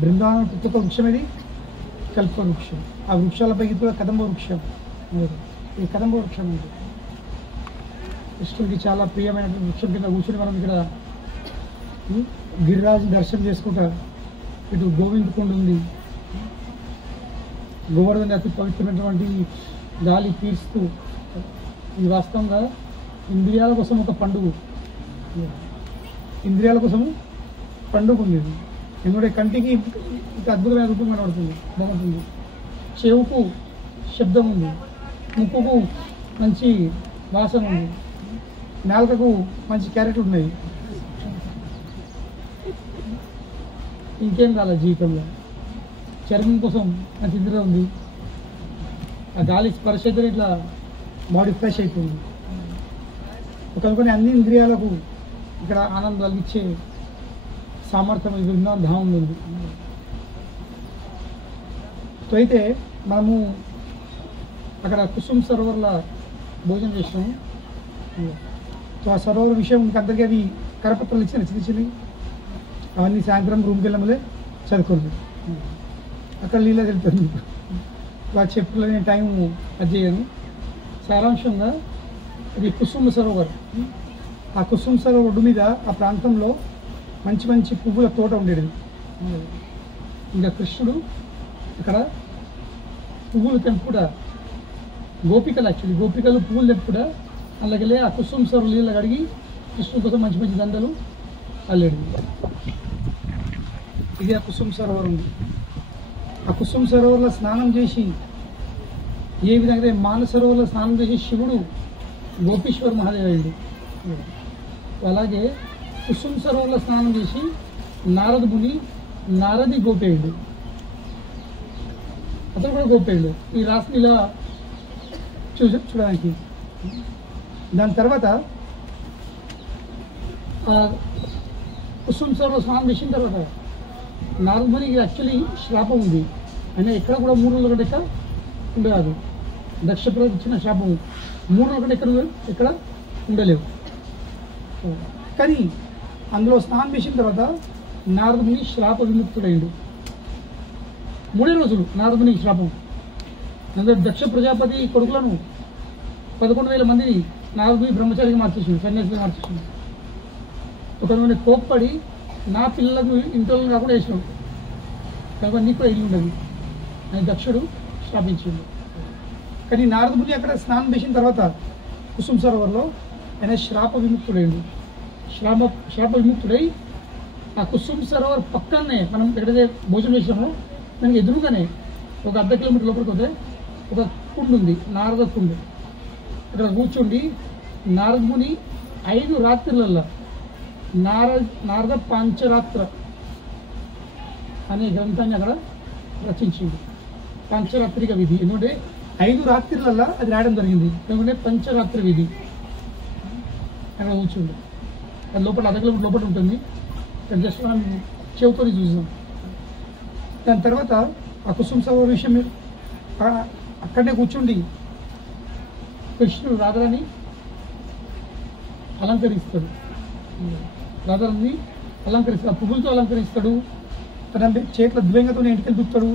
బృందావన ప్రతి ఒక్క వృక్షం ఇది కల్ప వృక్షం. ఆ వృక్షాలపై కూడా కదంబ వృక్షం. ఈ కదంబ వృక్షం ఉంది. కృష్ణుడికి చాలా ప్రియమైన వృక్షం కింద కూర్చొని మనం ఇక్కడ గిరిరాజు దర్శనం చేసుకుంటా. ఇటు గోవింద కొండ ఉంది. గోవర్ధన అతి పవిత్రమైనటువంటి గాలి పీల్స్తూ ఇది వాస్తవంగా ఇంద్రియాల కోసం ఒక పండుగ. ఇంద్రియాల కోసము పండుగ ఉంది. ఎందుకంటే కంటికి ఇంత అద్భుతమైన రూపం కనబడుతుంది, బాగుంటుంది. చెవుకు శబ్దం ఉంది, ముక్కుకు మంచి వాసన ఉంది, నాలుకకు మంచి క్యారెట్ ఉన్నాయి. ఇంకేం కాలేదు జీవితంలో. చర్మం కోసం మంచి నిద్ర ఉంది. ఆ గాలి స్పర్శ అయితే ఇట్లా బాడీ ఫ్రెష్ అయిపోయింది. కనుకొని అన్ని ఇంద్రియాలకు ఇక్కడ ఆనందం కలిగించే సామర్థ్యం బృందావన ధామం ఉంది. సో అయితే మనము అక్కడ కుసుమ్ సరోవర్ల భోజనం చేసినాము. సో ఆ సరోవర్ విషయం మీకు అందరికీ అవి కరపత్రాలు ఇచ్చిన చిన్న చిన్నవి అవన్నీ సాయంత్రం రూమ్కి వెళ్ళమలే చదువుకోండి. అక్కడ నీళ్ళ వెళ్తుంది. ఆ చెప్పులు నేను టైం అది చేయను. సారాంశంగా ఇది కుసుమ్ సరోవర్. ఆ కుసుమ్ సరోవర్ ఒడ్డు మీద ఆ ప్రాంతంలో మంచి మంచి పువ్వుల తోట ఉండేది. ఇంకా కృష్ణుడు ఇక్కడ పువ్వులు తెంపుడా గోపికలు యాక్చువల్లీ గోపికలు పువ్వులు తెంపుడా అలాగే ఆ కుసుమ్ సరోవర్ నీళ్ళు కడిగి కృష్ణుడి కోసం మంచి మంచి దండలు అల్లేడు. ఇది ఆ కుసుమ్ సరోవర్ ఉంది. ఆ కుసుమ్ సరోవర్లో స్నానం చేసి ఏ విధంగా మానసరోవర్లో స్నానం చేసి శివుడు గోపీశ్వర్ మహాదేవుడు, అలాగే కుసుమ్ సరోవర్లో స్నానం చేసి నారద ముని నారది గోపేయుడు, అతను కూడా గోపేయుడు. ఈ రాశిని ఇలా చూడడానికి. దాని తర్వాత కుసుమ్ సరోవర్లో స్నానం చేసిన తర్వాత నారద మునికి యాక్చువల్లీ శాపం ఉంది. అయినా ఎక్కడ కూడా 3 రోజుల కంటే ఎక్కడ ఉండరాదు. దక్షప్రద ఇచ్చిన శాపం 3 రోజుల కంటే ఎక్కడ ఉండలేవు. కానీ అందులో స్నానం చేసిన తర్వాత నారదుని శ్రాప విముక్తుడైండు. 3 రోజులు నారదుని శ్రాపం. అందులో దక్ష ప్రజాపతి కొడుకులను 11,000 మందిని నారదుని బ్రహ్మచారికి మార్చేసిండు, సన్యాసిగా మార్చేసిండు. ఒకరిని కోప్పడి నా పిల్లలకు ఇంట్లో కాకుండా వేసినాడు, కనుక నీకు కూడా ఇల్లు ఉండదు అని దక్షుడు శ్రాపించిండు. కానీ నారదుని అక్కడ స్నానం చేసిన తర్వాత కుసుమ్ సరోవర్లో ఆయన శ్రాప విముక్తుడైండు. శ్రాప విముక్తుడై ఆ కుసుమ్ సరోవర్ పక్కనే మనం ఎక్కడైతే భోజనం చేసినామో దానికి ఎదురుగానే ఒక 1/2 కిలోమీటర్ లోపలికి పోతే ఒక కుండు ఉంది, నారద కుండు. అక్కడ కూర్చుండి నారదుని 5 రాత్రులల్లో నారద పంచరాత్ర అనే గ్రంథాన్ని అక్కడ రచించింది. పంచరాత్రిక విధి ఎందుకంటే 5 రాత్రులల్లో అది రాయడం జరిగింది. ఎందుకంటే పంచరాత్రి విధి అక్కడ కూర్చుంది. అది లోపల 1/2 కిలోమీటర్ లోపల ఉంటుంది. జస్ట్ మనం చెవుతో చూసాం. దాని తర్వాత ఆ కుసుమ్ సరోవర్ విషయం అక్కడనే కూర్చుండి కృష్ణుడు రాధారాణి అలంకరిస్తాడు. రాధారాణి అలంకరిస్తాడు, పువ్వులతో అలంకరిస్తాడు. తన చేతుల ద్వేంగతో ఇంటికి చూస్తాడు.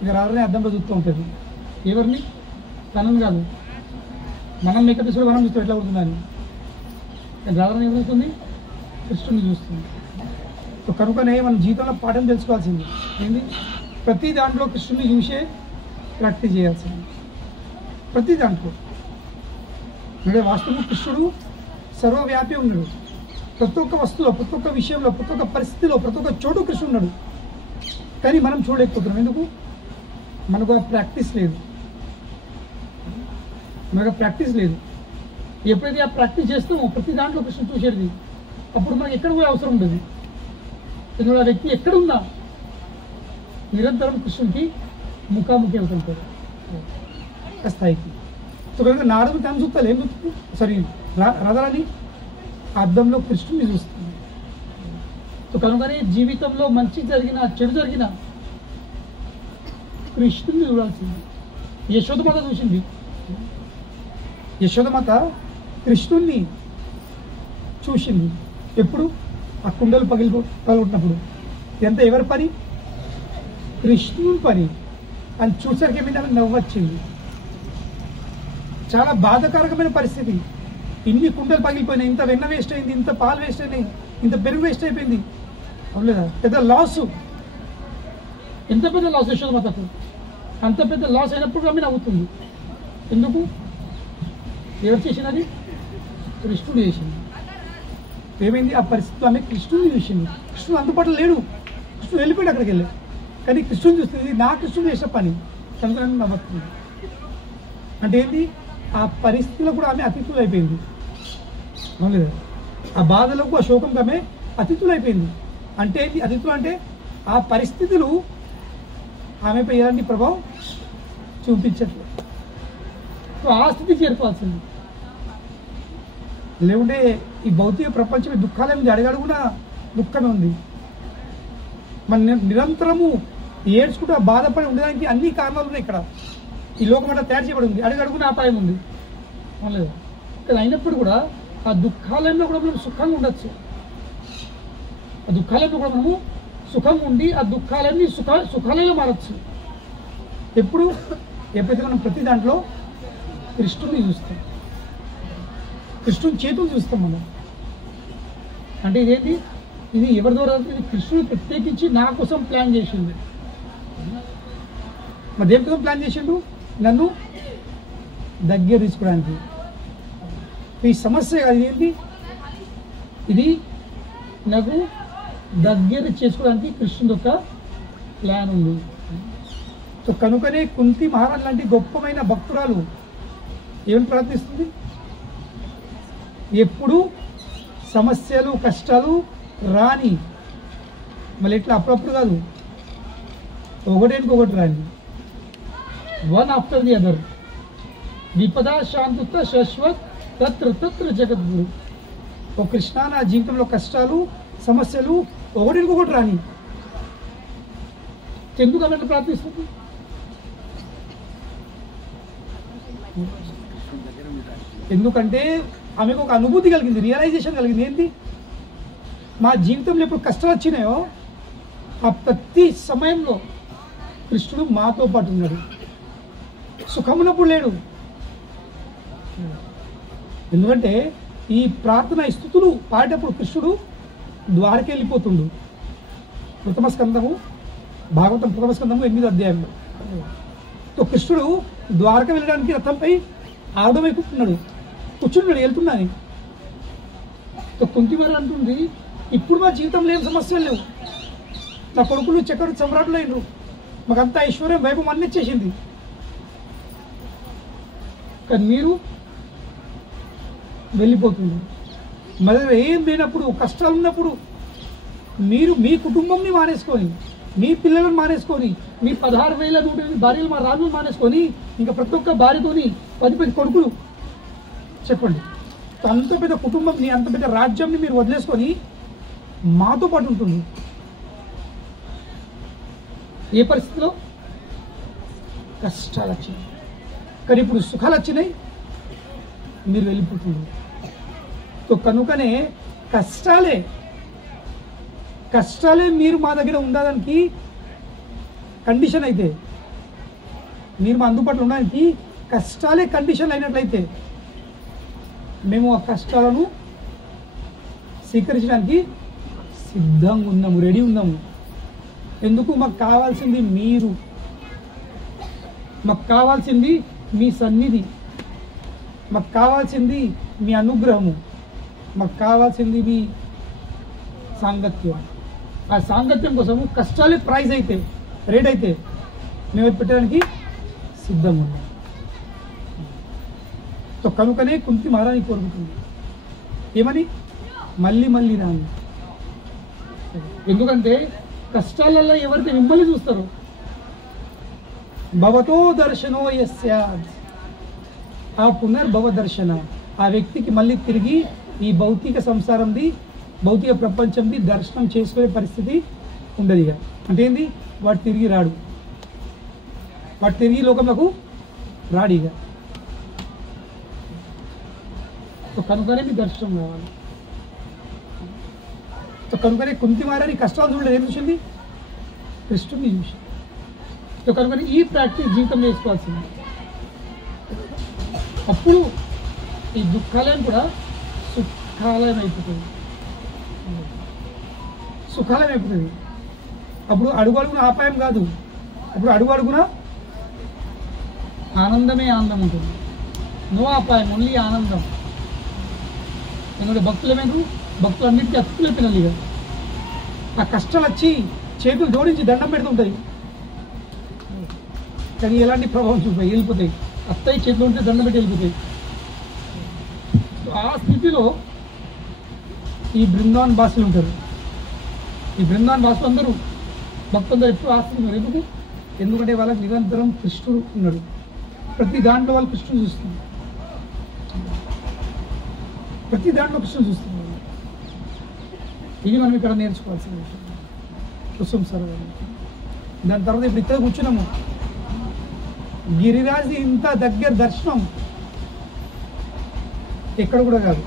ఇక రాధారాణి అద్దంలో చూస్తూ ఉంటుంది. ఎవరిని? తనని కాదు, మనం మేకప్ తీసుకుంటే మనం చూస్తాం ఎట్లా ఉంటుందని. రాధారాణి ఏం చూస్తుంది? కృష్ణుడిని చూస్తుంది. సో కనుకనే మన జీవితంలో పాఠం తెలుసుకోవాల్సింది ఏంటి? ప్రతి దాంట్లో కృష్ణుడిని చూసే ప్రాక్టీస్ చేయాల్సింది. ప్రతి దాంట్లో అంటే వాస్తవం కృష్ణుడు సర్వవ్యాపి ఉన్నాడు. ప్రతి ఒక్క వస్తువులో, ప్రతి ఒక్క విషయంలో, ప్రతి ఒక్క పరిస్థితిలో, ప్రతి ఒక్క చోటు కృష్ణుడు ఉన్నాడు. కానీ మనం చూడలేకపోతున్నాం. ఎందుకు? మనకు ఆ ప్రాక్టీస్ లేదు. మనకు ఆ ప్రాక్టీస్ లేదు. ఎప్పుడైతే ఆ ప్రాక్టీస్ చేస్తామో ప్రతి దాంట్లో కృష్ణుడు చూసేది, అప్పుడు మనకి ఎక్కడ పోయే అవసరం ఉండదు. ఎందుకంటే ఆ వ్యక్తి ఎక్కడున్నా నిరంతరం కృష్ణుడికి ముఖాముఖి అవుతుంటాడు ఆ స్థాయికి. సో కనుక నారదు తను చూస్తాను ఏం చూస్తుంది? సారీ, రాధారాణి అద్దంలో కృష్ణుడిని చూస్తుంది. సో కనుకనే జీవితంలో మంచి జరిగినా చెడు జరిగినా కృష్ణుడిని చూడాల్సింది. యశోదమాత చూసింది. యశోదమాత కృష్ణుడిని చూసింది. ఎప్పుడు? ఆ కుండలు పగిలిపోతున్నప్పుడు. ఎంత ఎవరి పని? కృష్ణుని పని అని చూసరికి ఏమైంది, ఆమె నవ్వొచ్చింది. చాలా బాధాకరమైన పరిస్థితి. ఇన్ని కుండలు పగిలిపోయినాయి, ఇంత వెన్న వేస్ట్ అయింది, ఇంత పాలు వేస్ట్ అయినాయి, ఇంత పెరుగు వేస్ట్ అయిపోయింది. అవునులేదా, పెద్ద లాసు. ఎంత పెద్ద లాస్ యశోదమాతకు. అంత పెద్ద లాస్ అయినప్పుడు ఆమె నవ్వుతుంది. ఎందుకు? ఎవరు చేసినది? కృష్ణుడు చేసింది. ఏమైంది ఆ పరిస్థితిలో? ఆమె కృష్ణుడిని చూసింది. కృష్ణుడు అందుబాటులో లేడు, కృష్ణుడు వెళ్ళిపోయాడు అక్కడికి వెళ్ళి. కానీ కృష్ణుని చూస్తుంది, నా కృష్ణుడు చేసిన పని కనుక నవ్వుతుంది. అంటే ఏంటి? ఆ పరిస్థితిలో కూడా ఆమె అతిథులు అయిపోయింది. అవునులేదా, ఆ బాధలకు, ఆ శోకంకి ఆమె అతిథులు అయిపోయింది. అంటే ఏంటి అతిథులు అంటే? ఆ పరిస్థితులు ఆమెపై ఎలాంటి ప్రభావం చూపించట్లేదు. ఆ స్థితికి చేరుకోవాల్సింది. లేకుంటే ఈ భౌతిక ప్రపంచం దుఃఖాలే ఉంది, అడుగడుగునా దుఃఖమే ఉంది. మన నిరంతరము ఏడ్చుకుంటూ బాధపడి ఉండడానికి అన్ని కారణాలు ఉన్నాయి. ఇక్కడ ఈ లోకం అంతా తయారు చేయబడి ఉంది, అడుగడుగున అపాయం ఉంది. లేదు కానీ అయినప్పుడు కూడా ఆ దుఃఖాలయంలో కూడా మనం సుఖంగా ఉండొచ్చు. ఆ దుఃఖాలయంలో కూడా మనము సుఖంగా ఉండి ఆ దుఃఖాలన్నీ సుఖాలలో మారచ్చు. ఎప్పుడైతే మనం ప్రతి దాంట్లో కృష్ణుని చూస్తాం, కృష్ణుని చేతులు చూస్తాం మనం. అంటే ఇదేంటి? ఇది ఎవరి ద్వారా? ఇది కృష్ణుడు ప్రత్యేకించి నా కోసం ప్లాన్ చేసింది. మరి దేని కోసం ప్లాన్ చేసిండు? నన్ను దగ్గర తీసుకోవడానికి. ఈ సమస్య కాదు, ఏంటి ఇది? నాకు దగ్గర చేసుకోవడానికి కృష్ణుడు ఒక ప్లాన్ ఉంది. సో కనుకనే కుంతి మహారాజ్ లాంటి గొప్పమైన భక్తురాలు ఏమని ప్రార్థిస్తుంది? ఎప్పుడు సమస్యలు కష్టాలు రాని, మళ్ళీ ఎట్లా అప్పుడప్పుడు కాదు, ఒకటి రాని, వన్ ఆఫ్టర్ ది అదర్. విపద శాంతుత శాశ్వత్ తత్ర తత్ర జగద్గురు. ఓ కృష్ణ, నా జీవితంలో కష్టాలు సమస్యలు ఒకటి రాని. ఎందుకు అన్నట్టు ప్రార్థిస్తుంది? ఎందుకంటే ఆమెకు ఒక అనుభూతి కలిగింది, రియలైజేషన్ కలిగింది. ఏంటి? మా జీవితంలో ఎప్పుడు కష్టాలు వచ్చినాయో ఆ ప్రతి సమయంలో కృష్ణుడు మాతో పాటు ఉన్నాడు. సుఖమునప్పుడు లేడు. ఎందుకంటే ఈ ప్రార్థన, ఈ స్తుతులు పాడేటప్పుడు కృష్ణుడు ద్వారకి వెళ్ళిపోతుండు. ప్రథమ స్కందము, భాగవతం ప్రథమ స్కందము 8వ అధ్యాయంలో. కృష్ణుడు ద్వారక వెళ్ళడానికి రథంపై ఆరుడమై కూర్చున్నాడు, వెళ్తున్నాను. కుంతిమరి అంటుంది, ఇప్పుడు మా జీవితంలో ఏం సమస్యలు లేవు, నా కొడుకులు చక్రవర్తి సమ్రాట్లు అయినరు, మాకంతా ఐశ్వర్యం వైభవం అన్ని ఇచ్చేసింది. కానీ మీరు వెళ్ళిపోతుంది. మరి ఏం లేనప్పుడు, కష్టాలు ఉన్నప్పుడు మీరు మీ కుటుంబంని మానేసుకొని, మీ పిల్లలను మానేసుకొని, మీ 16,108 భార్యలు మా రాజులు మానేసుకొని, ఇంకా ప్రతి ఒక్క భార్యతోని 10 కొడుకులు, చెప్పండి, అంత పెద్ద కుటుంబంని, అంత పెద్ద రాజ్యంని మీరు వదిలేసుకొని మాతో పాటు ఉంటుంది. ఏ పరిస్థితిలో? కష్టాలు వచ్చినాయి. కానీ ఇప్పుడు సుఖాలు వచ్చినాయి, మీరు వెళ్ళిపోతున్నారు. కనుకనే కష్టాలే మీరు మా దగ్గర ఉండడానికి కండిషన్ అయితే, మీరు మా అందుబాటులో ఉండడానికి కష్టాలే కండిషన్ అయినట్లయితే మేము ఆ కష్టాలను స్వీకరించడానికి సిద్ధంగా ఉన్నాము, రెడీ ఉన్నాము. ఎందుకు? మాకు కావాల్సింది మీరు, మాకు కావాల్సింది మీ సన్నిధి, మాకు కావాల్సింది మీ అనుగ్రహము, మాకు కావాల్సింది మీ సాంగత్యం. ఆ సాంగత్యం కోసము కష్టాలే ప్రైజ్ అయితే, రేట్ అయితే మేము పెట్టడానికి సిద్ధంగా ఉన్నాం. కనుకనే కుంతి మహారాణి కోరుకుంటుంది ఏమని? మళ్ళీ మళ్ళీ రాని. ఎందుకంటే కష్టాలలో ఎవరైతే మిమ్మల్ని చూస్తారో, భవతో దర్శనో యస్యాద్, ఆ పునర్భవ దర్శన, ఆ వ్యక్తికి మళ్ళీ తిరిగి ఈ భౌతిక సంసారంది, భౌతిక ప్రపంచంది దర్శనం చేసుకునే పరిస్థితి ఉండదు. ఇక అంటే ఏంది? వాడు తిరిగి రాడు, వాడు తిరిగి లోకంలోకి రాడు. ఇక కనుకనే మీ దర్శనం కావాలి. కనుకనే కుంతి మహారాణి కష్టాలు చూడలేదు, ఏం చూసింది? కృష్ణుడిని చూసింది. సో కనుక ఈ ప్రాక్టీస్ జీవితంలో వేసుకోవాల్సింది. అప్పుడు ఈ దుఃఖాలయం కూడా సుఖాలయం అయిపోతుంది, సుఖాలయం అయిపోతుంది. అప్పుడు అడుగు అడుగున ఆపాయం కాదు, అప్పుడు అడుగు అడుగున ఆనందమే ఆనందం ఉంటుంది. నో అపాయం, ఓన్లీ ఆనందం. ఎందుకంటే భక్తులమేందు భక్తులన్నింటికీ అతుకులే పిల్లలు. ఆ కష్టాలు వచ్చి చేతులు జోడించి దండం పెడుతుంటాయి, కానీ ఎలాంటి ప్రభావం చూపాయి, వెళ్ళిపోతాయి. అత్తయ్య చేతులు ఉంటే దండం పెట్టి వెళ్ళిపోతాయి. ఆ స్థితిలో ఈ బృందావన్ భాషలు ఉంటారు. ఈ బృందావన్ భాషలు అందరూ భక్తులందరూ ఎప్పుడు ఆస్తున్నారు. ఎందుకంటే వాళ్ళకి నిరంతరం కృష్ణుడు ఉన్నాడు. ప్రతి దాంట్లో వాళ్ళు కృష్ణుడు చూస్తున్నారు, ప్రతి దాంట్లో కృష్ణుడు చూస్తున్నారు. ఇది మనం ఇక్కడ నేర్చుకోవాల్సిన విషయం. కుసుమ సరోవరం. దాని తర్వాత ఇప్పుడు ఇక్కడ కూర్చున్నాము. గిరిరాజు ఇంత దగ్గర దర్శనం ఎక్కడ కూడా కాదు.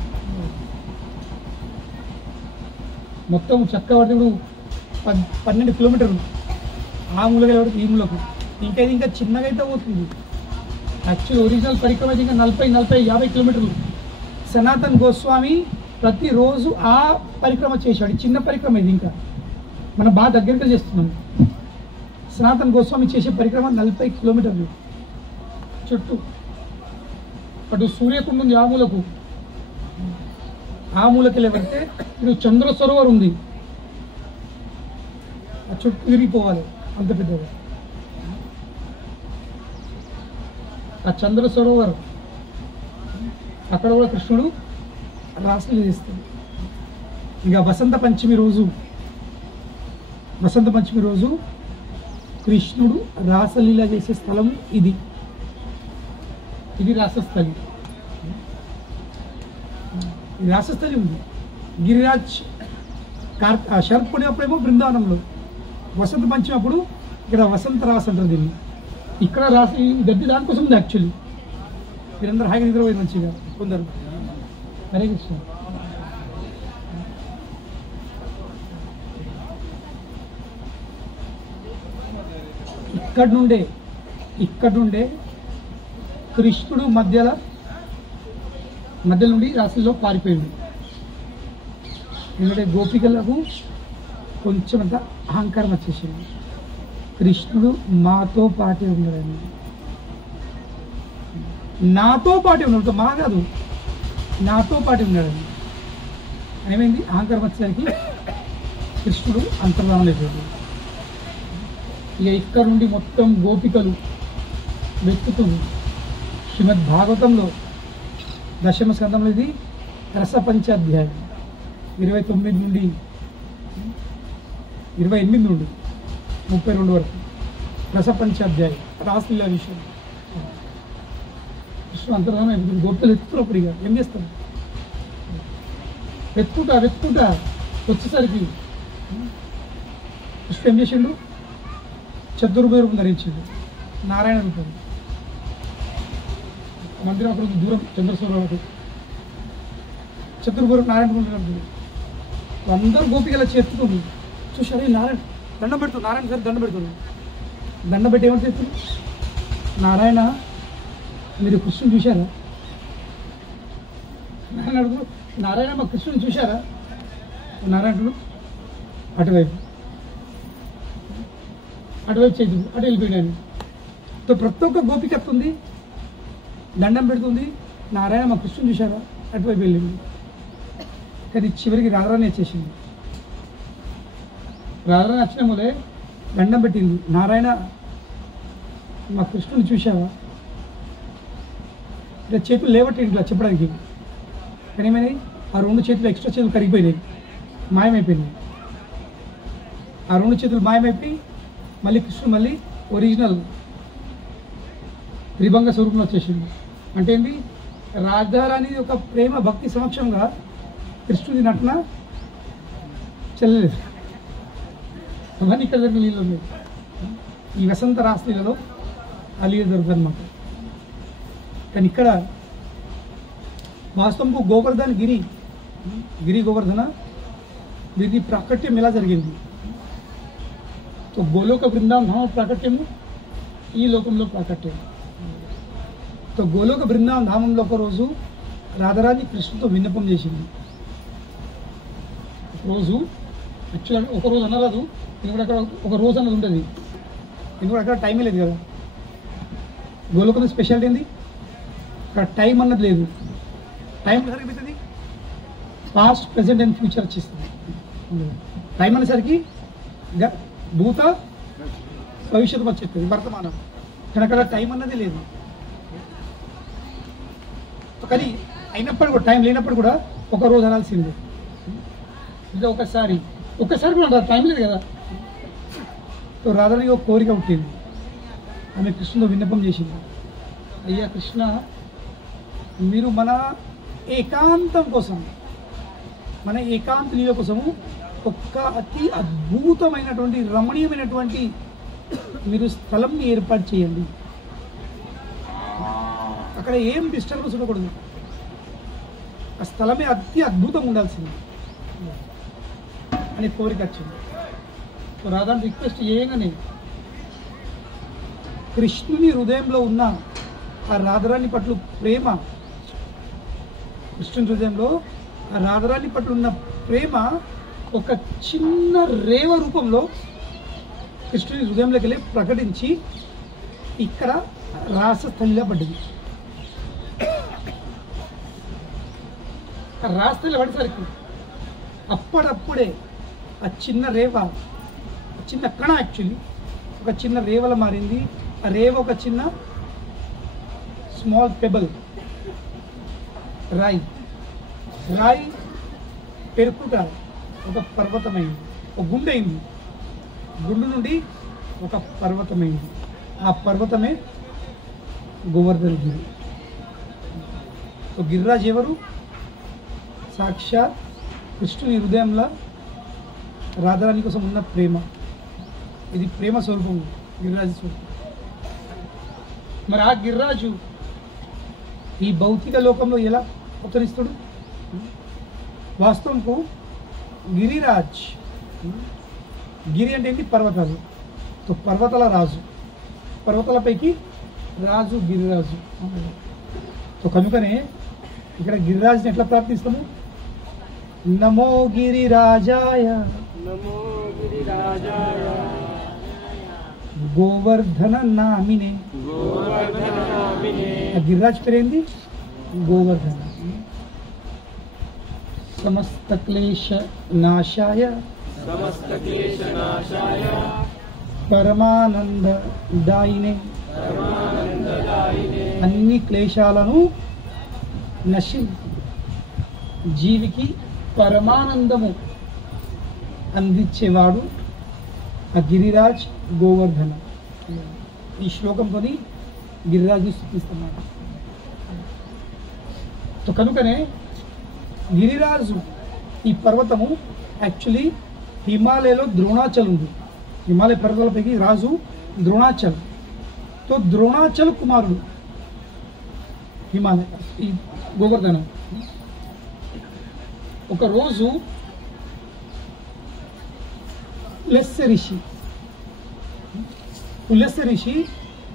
మొత్తం చక్కబడి 12 కిలోమీటర్లు ఆ మూలకి ఈ మూలకు. ఇంకా చిన్నగా అయితే పోతుంది. యాక్చువల్ ఒరిజినల్ పరిక్రమ ఇంకా 40-50 కిలోమీటర్లు. సనాతన్ గోస్వామి ప్రతిరోజు ఆ పరిక్రమ చేశాడు. చిన్న పరిక్రమ ఇది, ఇంకా మనం బాగా దగ్గరగా చేస్తున్నాం. సనాతన్ గోస్వామి చేసే పరిక్రమ 40 కిలోమీటర్లు చుట్టూ. అటు సూర్యకుండ ఉంది, ఆ మూలకి వెళ్ళబడితే ఇప్పుడు చంద్ర సరోవర్ ఉంది, ఆ చుట్టూ తిరిగిపోవాలి, అంత పెద్దగా. ఆ చంద్ర సరోవర్ అక్కడ కూడా కృష్ణుడు రాసలీల చేస్తాడు. ఇక వసంత పంచమి రోజు కృష్ణుడు రాసలీల చేసే స్థలం ఇది రాసస్థలి. ఈ రాసస్థలి ఉంది. గిరిరాజ్ శరత్ పూర్ణిమప్పుడేమో బృందావనంలో, వసంత పంచమి అప్పుడు ఇక్కడ వసంత రాస్ అంటారు దీన్ని. ఇక్కడ రాసి గడ్డి దానికోసం ఉంది. యాక్చువల్లీ మీరందరూ హాయిగా నిద్రపోయి మంచిగా కొందరు. హరే కృష్ణ. ఇక్కడ నుండే కృష్ణుడు మధ్యలో నుండి రాశిలో పారిపోయింది. ఎందుకంటే గోపికలకు కొంచెం అంత అహంకారం వచ్చేసింది. కృష్ణుడు మాతో పాటే ఉన్నాడని, నాతో పాటే ఉన్నాడు, మా కాదు నాతో పాటే ఉన్నాడని ఏమైంది. అహంకారం వచ్చేసరికి కృష్ణుడు అంతర్ధానం అయిపోయాడు. ఇక ఇక్కడ నుండి మొత్తం గోపికలు వెతుకుతుంది. శ్రీమద్ భాగవతంలో దశమ స్కందంలో ఇది రసపంచాధ్యాయం 29 నుండి 28 నుండి 32 వరకు రసపంచాధ్యాయం రాసలీల విషయం. కృష్ణ అంతర్ధానం అయిపోతుంది. గోపికలు ఎత్తుతున్నప్పుడు ఇక ఏం చేస్తారు, వెతుకుంటా వచ్చేసరికి కృష్ణ ఏం చేసిండు, చతుర్భుజ రూపం ధరించిండు, నారాయణ రూపం. మందిరం అక్కడ దూరం చంద్రసూర్యుడు చతుర్భుజ నారాయణ రూపం. అందరూ గోపికల చేతుతుంది. చూసారు నారాయణ దండం పెడుతుంది. నారాయణ సార్ దండం పెడుతుంది. దండం పెట్టి ఏమంటే చెప్తుంది, నారాయణ మీరు కృష్ణుని చూశారా? నారాయణ అడుగు, నారాయణ మా కృష్ణుని చూశారా? నారాయణుడు అటువైపు చేతుడు అటు వెళ్ళిపోయాను. ప్రతి ఒక్క గోపిక ఎత్తుంది, దండం పెడుతుంది. నారాయణ మా కృష్ణుని చూశారా? అటువైపు వెళ్ళింది. కానీ చివరికి రాధారాణి వచ్చేసింది. రాధారాణి వచ్చిన మూలే దండం పెట్టింది. నారాయణ మా కృష్ణుని చూశావా? ఇట్లా చేతులు లేవట్టి ఇట్లా చెప్పడానికి. కానీ ఏమైనాయి, ఆ 2 చేతులు ఎక్స్ట్రా చేతులు కరిగిపోయినాయి, మాయమైపోయినాయి. ఆ 2 చేతులు మాయమైపోయి మళ్ళీ కృష్ణుడు మళ్ళీ ఒరిజినల్ త్రిభంగ స్వరూపంలో వచ్చేసింది. అంటే ఏంటి, రాధారాణి ఒక ప్రేమ భక్తి సమక్షంగా కృష్ణుడి నటన చెల్లలేదు. అవన్నీ ఇక్కడ జరిగిన లీలలో ఉన్నాయి. ఈ వసంత రాసలీలలో ఆ లీల దొరుకుతుంది అన్నమాట. కానీ ఇక్కడ వాస్తవంకు గోవర్ధన్ గిరి గోవర్ధన వీరి ప్రాకట్యం ఎలా జరిగింది. तो गोलोक वृंदावन हाँ प्राकट्यम ఈ లోకంలో ప్రకటన. సో గోలోక బృందావన ధామంలో ఒకరోజు రాధారాణి కృష్ణుతో విన్నపం చేసింది. ఒకరోజు యాక్చువల్గా ఒకరోజు అనరాదు, ఎందుకంటే అక్కడ ఒక రోజు అన్నది ఉంటుంది, ఎందుకంటే అక్కడ టైమే లేదు కదా. గోలోకం స్పెషాలిటీ ఏంది, అక్కడ టైం అన్నది లేదు. టైం సరిపోతుంది, పాస్ట్ ప్రెసెంట్ అండ్ ఫ్యూచర్ వచ్చేస్తుంది. టైం అనేసరికి భూత భవిష్యత్తు వచ్చేస్తుంది, వర్తమానం. కానీ అక్కడ టైం అన్నది లేదు. కానీ అయినప్పుడు కూడా టైం లేనప్పుడు కూడా ఒక రోజు అనాల్సిందే. ఇంకా ఒకసారి కూడా టైం లేదు కదా. సో రాధానికి ఒక కోరిక పుట్టింది. ఆమె కృష్ణుతో విన్నపం చేసింది, అయ్యా కృష్ణ, మీరు మన ఏకాంతం కోసం, మన ఏకాంత లీల కోసము ఒక్క అతి అద్భుతమైనటువంటి రమణీయమైనటువంటి మీరు స్థలంని ఏర్పాటు చేయండి. అక్కడ ఏం డిస్టర్బెన్స్ ఉండకూడదు, ఆ స్థలమే అతి అద్భుతంగా ఉండాల్సింది అని కోరిక వచ్చింది. సో రాధాని రిక్వెస్ట్ చేయగానే కృష్ణుని హృదయంలో ఉన్న ఆ రాధారాణి పట్ల ప్రేమ, కృష్ణుని హృదయంలో ఆ రాధారాణి పట్ల ఉన్న ప్రేమ ఒక చిన్న రేవ రూపంలో కృష్ణుని హృదయంలోకి వెళ్ళి ప్రకటించి ఇక్కడ రాసస్థలిలా పడ్డది. రాసస్థలి పడేసరికి అప్పుడప్పుడే ఆ చిన్న రేవ, చిన్న కణ యాక్చువల్లీ ఒక చిన్న రేవల మారింది. ఆ రేవ ఒక చిన్న స్మాల్ పెబల్, రాయి పెరుకుట ఒక పర్వతమైంది, ఒక గుండె అయింది. గుండు నుండి ఒక పర్వతమైంది. ఆ పర్వతమే గోవర్ధన గిరి. సో గిరిరాజు ఎవరు? సాక్షాత్ కృష్ణుని హృదయంలో రాధారాణి కోసం ఉన్న ప్రేమ. ఇది ప్రేమ స్వరూపం, గిరిరాజు స్వరూపం. మరి ఆ గిరిరాజు ఈ భౌతిక లోకంలో ఎలా అవతరిస్తాడు? వాస్తవంకు గిరిరాజ్, గిరి అంటే ఏంటి? పర్వతాలు. సో పర్వతాల రాజు, పర్వతాలపైకి రాజు గిరిరాజు. సో కనుకనే ఇక్కడ గిరిరాజుని ఎట్లా ప్రార్థిస్తాము? నమో గిరిరాజాయ, గోవర్ధన నామినే. ఆ గిరిరాజ్ పేరేంది? గోవర్ధన. సమస్త క్లేశ నాశాయ పరమానంద దాయినే. అన్ని క్లేశాలను జీవికి పరమానందము అందించేవాడు ఆ గిరిరాజ్ గోవర్ధన. ఈ శ్లోకంతో గిరిరాజుని స్థుతిస్తున్నాడు. సో కనుకనే గిరిరాజు, ఈ పర్వతము యాక్చువల్లీ హిమాలయలో ద్రోణాచల్ ఉంది. హిమాలయ పర్వతాలపైకి రాజు ద్రోణాచల్. సో ద్రోణాచల్ కుమారుడు హిమాలయ ఈ గోవర్ధన. ఒకరోజు పులస్య ఋషి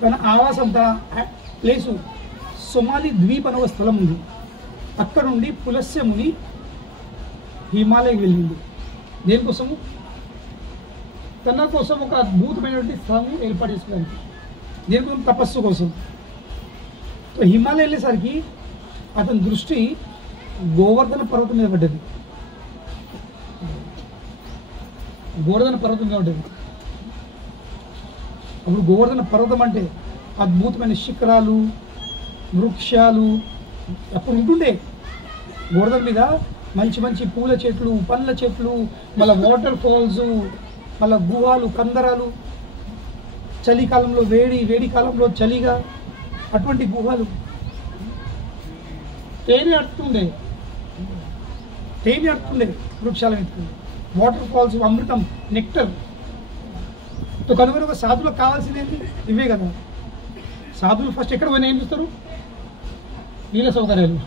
తన ఆవాసం, తన ప్లేసు సోమాలి ద్వీప్ అనే ఒక స్థలం ఉంది. అక్కడ నుండి పులస్య ముని హిమాలయం వెళ్ళింది. దేనికోసము? తన కోసం ఒక అద్భుతమైనటువంటి స్థలం ఏర్పాటు చేసుకోవడానికి. దేనికోసం? తపస్సు కోసం. సో హిమాలయం వెళ్ళేసరికి అతని దృష్టి గోవర్ధన పర్వతం మీద పడ్డది. గోవర్ధన పర్వతం మీద పడ్డది. అప్పుడు గోవర్ధన పర్వతం అంటే అద్భుతమైన శిఖరాలు, వృక్షాలు అప్పుడు ఉంటుండే. గోవర్ధన మీద మంచి మంచి పూల చెట్లు, పండ్ల చెట్లు, మళ్ళీ వాటర్ ఫాల్స్, మళ్ళీ గుహాలు, కందరాలు, చలికాలంలో వేడి కాలంలో చలిగా అటువంటి గుహాలు. తేనె అడుతుండే వృక్షాల మీద, వాటర్ ఫాల్స్, అమృతం, నెక్టర్. కనుక ఒక సాధువులకు కావాల్సింది ఏంటి? ఇవే కదా. సాధువులు ఫస్ట్ ఎక్కడ పోయినా ఏం చూస్తారు? నీళ్ళ సౌకర్యాలు,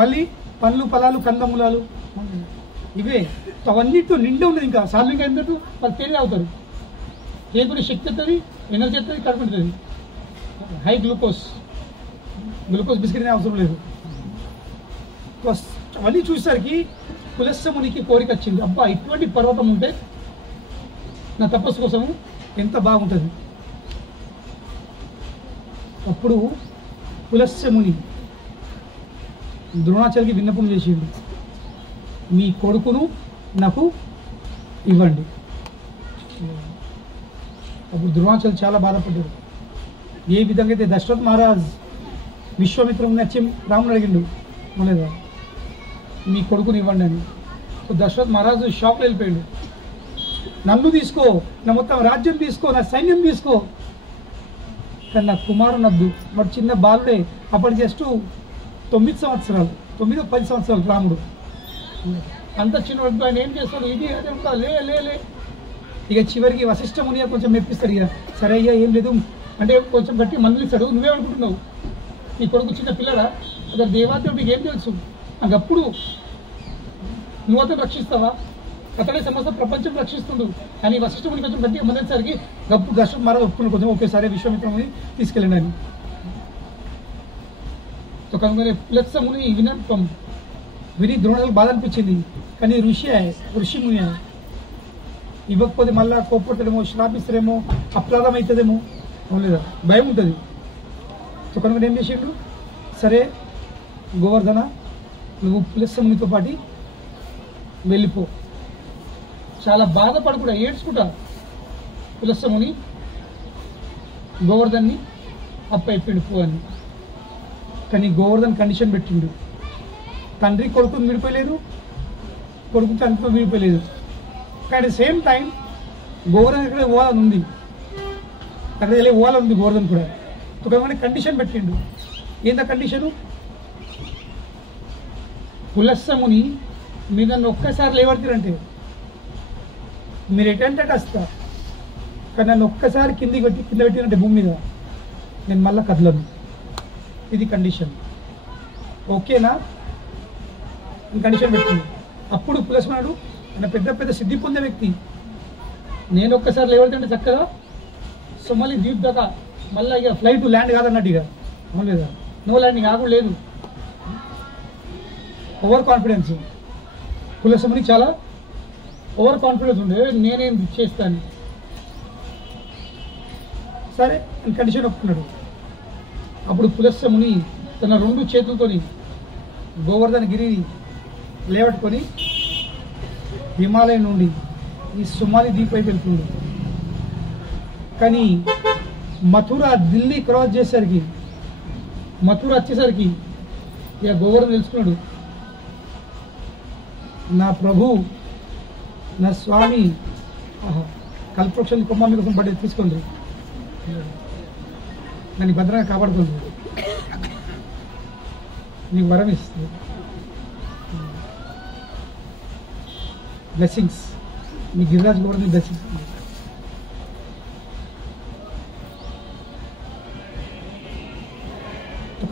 మళ్ళీ పండ్లు, ఫలాలు, కందమూలాలు, ఇవే. అవన్నిటితో నిండి ఉన్నది. ఇంకా సాధువు ఇంకా ఎందుకు వాళ్ళు తేనె అవుతారు. కేతుడి శక్తి ఎత్తది, ఎనర్జీ ఎత్తది, కడుపు ఉంటుంది. హై గ్లూకోజ్ బిస్కెట్ అనే అవసరం లేదు. అవన్నీ చూసేసరికి పులస్త్య మునికి కోరిక వచ్చింది, అబ్బా ఇటువంటి పర్వతం ఉంటే నా తపస్సు కోసము ఎంత బాగుంటుంది. అప్పుడు పులస్త్య ముని ద్రోణాచార్యకి విన్నపం చేసిండు, మీ కొడుకును నాకు ఇవ్వండి. అప్పుడు ద్రోణాచార్య చాలా బాధపడ్డాడు. ఏ విధంగా అయితే దశరథ్ మహారాజ్ విశ్వామిత్రుని నచ్చి రాముని అడిగిండు, లేదా మీ కొడుకుని ఇవ్వండి అని. సో దశరథ్ మహారాజు షాక్లో వెళ్ళిపోయాడు. నన్ను తీసుకో, నా మొత్తం రాజ్యం తీసుకో, నా సైన్యం తీసుకో, కానీ నా కుమారుని వద్దు. వాడు చిన్న బాలుడే, అప్పటి జస్ట్ 9 సంవత్సరాలు, 9-10 సంవత్సరాలు రాముడు. అంత చిన్నవాడు ఆయన ఏం చేస్తాడు, ఇది అదే ఉంటా లే లే లే. ఇక చివరికి వశిష్ఠ ముని కొంచెం మెప్పిస్తాడు. ఇక సరే అయ్యా ఏం లేదు అంటే కొంచెం గట్టి మందులిస్తాడు. నువ్వేమనుకుంటున్నావు, నీ కొడుకు చిన్న పిల్లడా, అదే దేవాదేవుడు నీకు ఏం తెలుసు, అప్పుడు నువ్వు అతను రక్షిస్తావా, అతడే సమస్త ప్రపంచం రక్షిస్తుండు అని వశిష్ఠ ముని కొంచెం గట్టిగా మందేసరికి గప్పు దశరథ్ మహారాజ్ ఒప్పుకుని కొంచెం ఒకేసారి విశ్వామిత్రుని తీసుకెళ్ళండి అని. కనుక పులస్త్య ముని వినపం విని ద్రోణాలకు బాధ అనిపించింది. కానీ ఋషి ముని ఇవ్వకపోతే మళ్ళా కోప్పడతాడేమో, శ్రాపిస్తారేమో, అప్రాధం అవుతుందేమో, లేదా భయం ఉంటుంది. సో కనుక ఏం చేసిండు, సరే గోవర్ధన నువ్వు పులస్త్య మునితో పాటు వెళ్ళిపో. చాలా బాధపడకుండా ఏడ్చుకుంటా పులస్త్య ముని గోవర్ధన్ని అప్పయిపోయిండు పో అని. కానీ గోవర్ధన్ కండిషన్ పెట్టిండు, తండ్రి కొడుకుని విడిపోయలేదు, కొడుకు తండ్రితో విడిపోయలేదు. కానీ సేమ్ టైం గోవర్ధన్ ఇక్కడ పోవాలని ఉంది, అక్కడ వెళ్ళి పోవాలని ఉంది గోవర్ధన్ కూడా. కానీ కండిషన్ పెట్టిండు. ఏందా కండిషను, పులస్త్య ముని మీరు నన్ను ఒక్కసారి లేవడతారంటే మీరు ఎటంటే వస్తా, కానీ నన్ను ఒక్కసారి కింద పెట్టినంటే భూమి మీద నేను మళ్ళీ కదలను. ఇది కండిషన్, ఓకేనా? కండిషన్ పెట్టింది. అప్పుడు పులస్త్యుడు ఆయన పెద్ద సిద్ధి పొందే వ్యక్తి, నేను ఒక్కసారి లేవడుతుంటే చక్కగా సో మళ్ళీ దీప్ దాకా మళ్ళీ ఇక ఫ్లైట్ ల్యాండ్ కాదన్నట్టు, ఇక అవును లేదా, నో ల్యాండింగ్ ఆగు లేదు. ఓవర్ కాన్ఫిడెన్స్ పులస్త్య మునికి చాలా ఓవర్ కాన్ఫిడెన్స్ ఉండే, నేనేం చేస్తాను. సరే కండిషన్ ఒప్పుకున్నాడు. అప్పుడు పులస్త్య ముని తన 2 చేతులతోని గోవర్ధన గిరిని లేవట్టుకొని హిమాలయం నుండి ఈ సుమాలి దీప్ వైపు వెళ్తుంది. కానీ మథుర ఢిల్లీ క్రాస్ చేసేసరికి, మథుర వచ్చేసరికి ఇక గోవర్ధన తెలుసుకున్నాడు, నా ప్రభు నా స్వామి కల్పవృక్షాన్ని కొమ్మ కోసం పడి తీసుకోండి, దాన్ని భద్రంగా కాపాడుతుంది, నీకు వరం ఇస్తుంది, బ్లెస్సింగ్స్, మీ గిరిరాజ్ గోవర్ధన్ బ్లెస్సింగ్స్.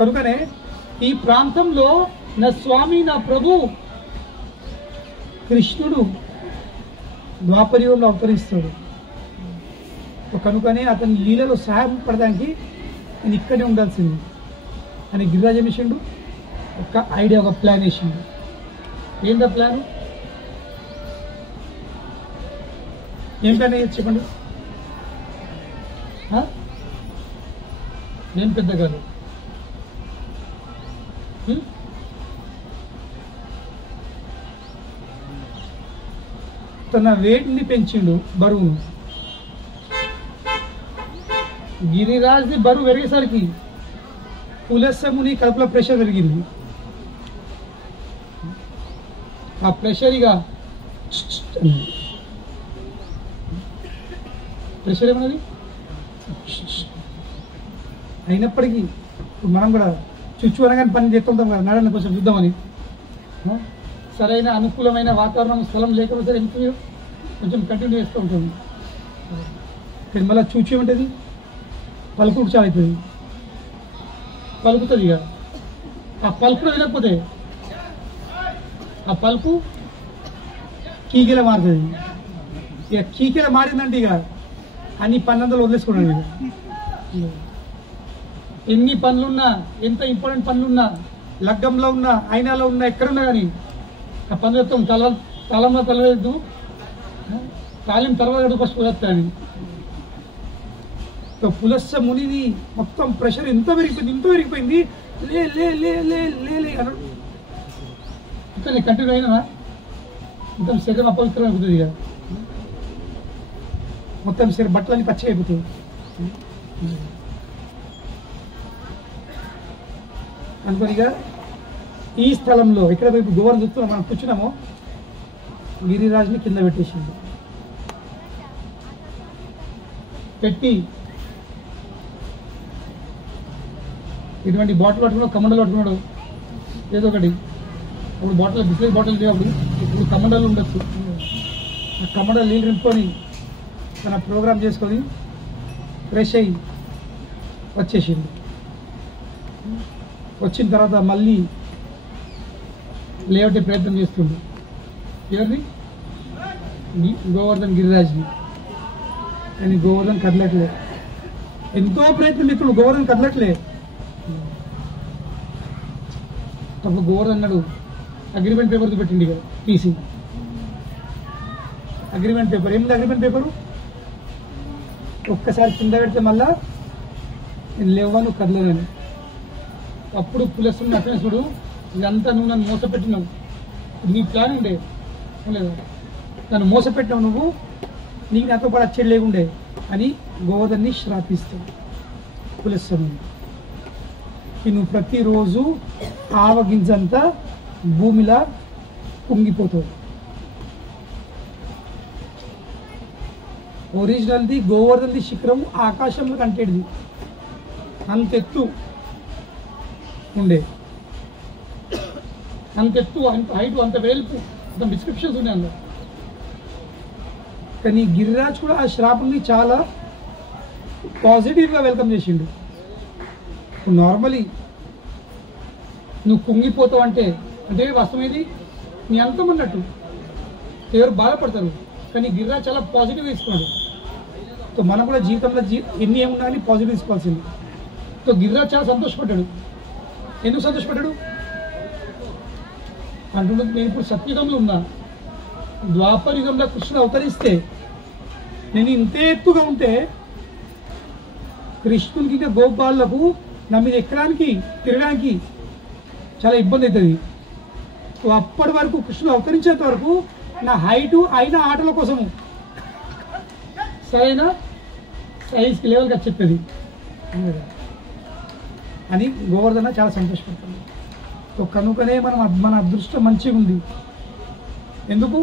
కనుకనే ఈ ప్రాంతంలో నా స్వామి నా ప్రభు కృష్ణుడు ద్వాపరయుగంలో అవతరిస్తాడు. కనుకనే అతని లీలలో సహాయం పడడానికి నేను ఇక్కడే ఉండాల్సింది అని గిరిరాజ్ వేసిండు. ఒక ఐడియా, ఒక ప్లాన్ వేసిండు. ఏందా ప్లాను, ఏం ప్లాన్ అయ్యేది చెప్పండి. ఏం పెద్ద కాదు, తన వెయిట్ని పెంచిండు, బరువును. గిరిరాజ్ది బరువు పెరిగేసరికి పులస్త్య ముని కడుపులో ప్రెషర్ పెరిగింది. ఆ ప్రెషర్ ఇక ప్రెషర్ ఏమన్నది అయినప్పటికీ మనం కూడా చుచ్చు అనగానే పని చేస్తుంటాం కదా, నడని కొంచెం చూద్దామని. సరైన అనుకూలమైన వాతావరణం స్థలం లేకపోతే ఎందుకు కొంచెం కంటిన్యూ చేస్తూ ఉంటుంది. కానీ మళ్ళీ చూచి ఏమంటుంది, పలుకుడు చాలా అవుతుంది, పలుకుతుంది. ఇక ఆ పలుకుడు వినకపోతే ఆ పలుకు కీకిల మారుతుంది. ఇక కీకిల మారిందంటే ఇక అన్ని పనులందరూ వదిలేసుకున్నాడు. ఎన్ని పనులున్నా, ఎంత ఇంపార్టెంట్ పనులున్నా, లగ్గంలో ఉన్నా, అయినాలో ఉన్నా, ఎక్కడున్నా కానీ ఆ పనులు చెప్తాం. తలంలో తలవేద్దు, తాలిం తర్వాత ఫస్ట్ వస్తాను. పులస్స మునిది మొత్తం ప్రెషర్ ఎంత పెరిగిపోయింది. లే లే లే లే లే లే అన్నాడు. ఇంకా నేను కంటిన్యూ అయినా మొత్తం శరీరం అపవిత్రం అయిపోతుంది. ఇక మొత్తం శరీరం బట్టలన్నీ పచ్చిగా అయిపోతుంది. అనుకోనిగా ఈ స్థలంలో ఇక్కడ వైపు గోవర్ధన చూస్తున్నాం, మనం కూర్చున్నామో గిరిరాజుని కింద పెట్టేసింది. పెట్టి ఇటువంటి బాటిల్ పట్టుకున్నాడు, కమండలు పట్టుకున్నాడు, ఏదో ఒకటి. అప్పుడు బాటిల్ బిస్లరీ బాటిల్ లేవు, ఇప్పుడు కమండలు ఉండొచ్చు. ఆ కమండలు నీళ్ళు నింపుకొని తన ప్రోగ్రామ్ చేసుకొని ఫ్రెష్ అయ్యి వచ్చేసింది. వచ్చిన తర్వాత మళ్ళీ లేవటే ప్రయత్నం చేస్తుంది. ఎవరిని? గోవర్ధన్ గిరిరాజ్ని. కానీ గోవర్ధన్ కదలట్లే. ఎంతో ప్రయత్నం ఇప్పుడు గోవర్ధన్ కదలట్లే. అప్పుడు గోవర్ధన్ అన్నాడు, అగ్రిమెంట్ పేపర్ పెట్టింది కదా తీసి. అగ్రిమెంట్ పేపర్ ఏముంది? అగ్రిమెంట్ పేపరు ఒక్కసారి కింద పెడితే మళ్ళా నేను లేవను కదలేదని. అప్పుడు పులస్ చూడు, ఇదంతా నువ్వు నన్ను మోసపెట్టినావు, నీ ప్లాన్ ఉండే లేదా, నన్ను మోసపెట్టినావు నువ్వు, నీకు నాతో పాటు వచ్చేది లేకుండే అని గోవర్ధన్ని శ్రాపిస్తావు. పులస్ నువ్వు ప్రతిరోజు ఆవగింజంతా భూమిలా కుంగిపోతావు. ఒరిజినల్ది గోవర్ధన్ది శిఖరం ఆకాశంలో కంటేది, అంతెత్తు ఉండే, అంతెత్తు, అంత హైట్, అంత వేల్పు, అంత డిస్క్రిప్షన్స్ ఉన్నాయి అందులో. కానీ గిరిరాజ్ కూడా ఆ శ్రాపాన్ని చాలా పాజిటివ్గా వెల్కమ్ చేసిండు. నార్మలీ నువ్వు కుంగిపోతావు అంటే వాస్తవం ఇది నీ అంతం అన్నట్టు, ఎవరు బాధపడతారు. కానీ గిరిరాజ్ చాలా పాజిటివ్ తీసుకున్నాడు. సో మనం కూడా జీవితంలో ఎన్ని ఏమున్నా కానీ పాజిటివ్ తీసుకోవాల్సింది. సో గిరిరాజ్ చాలా సంతోషపడ్డాడు. ఎందుకు సంతోషపడ్డాడు అంటున్నది, నేను ఇప్పుడు సత్యుగంలో ఉన్నా, ద్వాపర యుగంలో కృష్ణుడు అవతరిస్తే నేను ఇంతే ఎత్తుగా ఉంటే కృష్ణునికి ఇంకా గోపాలకు నా మీద ఎక్కడానికి తిరగడానికి చాలా ఇబ్బంది అవుతుంది. అప్పటి వరకు కృష్ణుడు అవతరించేంత వరకు నా హైటు అయిన ఆటల కోసము సరైన సైజ్కి లెవెల్గా చెప్పేది అని గోవర్ధన చాలా సంతోషపడుతుంది. కనుకనే మన అదృష్టం మంచిగా ఉంది. ఎందుకు?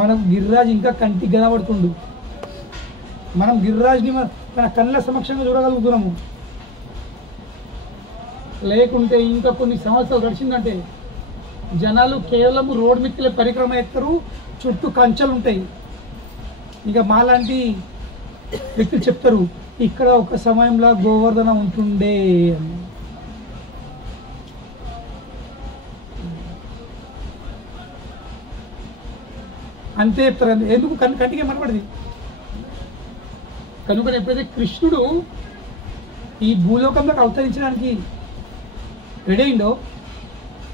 మనం గిరిరాజ్ ఇంకా కంటికి కనబడుతుండు. మనం గిరిరాజ్ని మన కళ్ళ సమక్షంగా చూడగలుగుతున్నాము. లేకుంటే ఇంకా కొన్ని సంవత్సరాలు గడిచిందంటే జనాలు కేవలం రోడ్ మిక్కలే పరిక్రమ ఎత్తరు, చుట్టూ కంచెలు ఉంటాయి. ఇంకా మాలాంటి వ్యక్తులు చెప్తారు, ఇక్కడ ఒక సమయంలో గోవర్ధన ఉంటుండే అని. అంతే చెప్తారు. ఎందుకు? కంటికి మనపడింది. కనుక ఎప్పుడైతే కృష్ణుడు ఈ భూలోకంలోకి అవతరించడానికి రెడీ అయిందో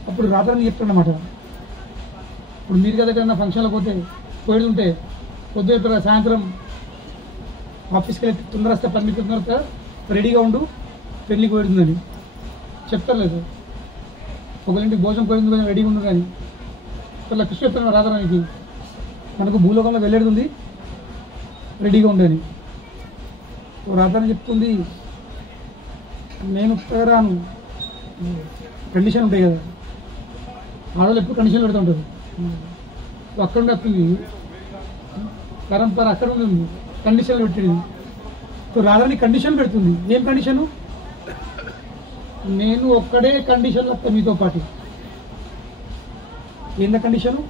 అప్పుడు రాత్రి చెప్తాడనమాట. ఇప్పుడు మీరు కదా ఫంక్షన్లో పోయి ఉంటే పొద్దు చెప్పారు, సాయంత్రం ఆఫీస్కి వెళ్ళి తొందర వస్తే పని తొందర రెడీగా ఉండు, పెళ్ళికి పోయిందని చెప్తారు. లేదు ఒకరింటికి భోజనం పోయింది కానీ రెడీగా ఉండు. కానీ అట్లా కృష్ణ చెప్తాను రాధారానికి, మనకు భూలోకంలో వెళ్ళేది ఉంది, రెడీగా ఉండని. రాధాని చెప్తుంది, నేను రాను, కండిషన్ ఉంటాయి కదా, ఆడవాళ్ళు ఎప్పుడు కండిషన్ పెడుతూ ఉంటారు. అక్కడ ఉండి వస్తుంది పరంపర, అక్కడ ఉంది కండిషన్లు పెట్టేది. సో రాధాని కండిషన్ పెడుతుంది. ఏం కండిషను? నేను ఒక్కడే కండిషన్లు వస్తా మీతో పాటు. ఏంద కండిషను?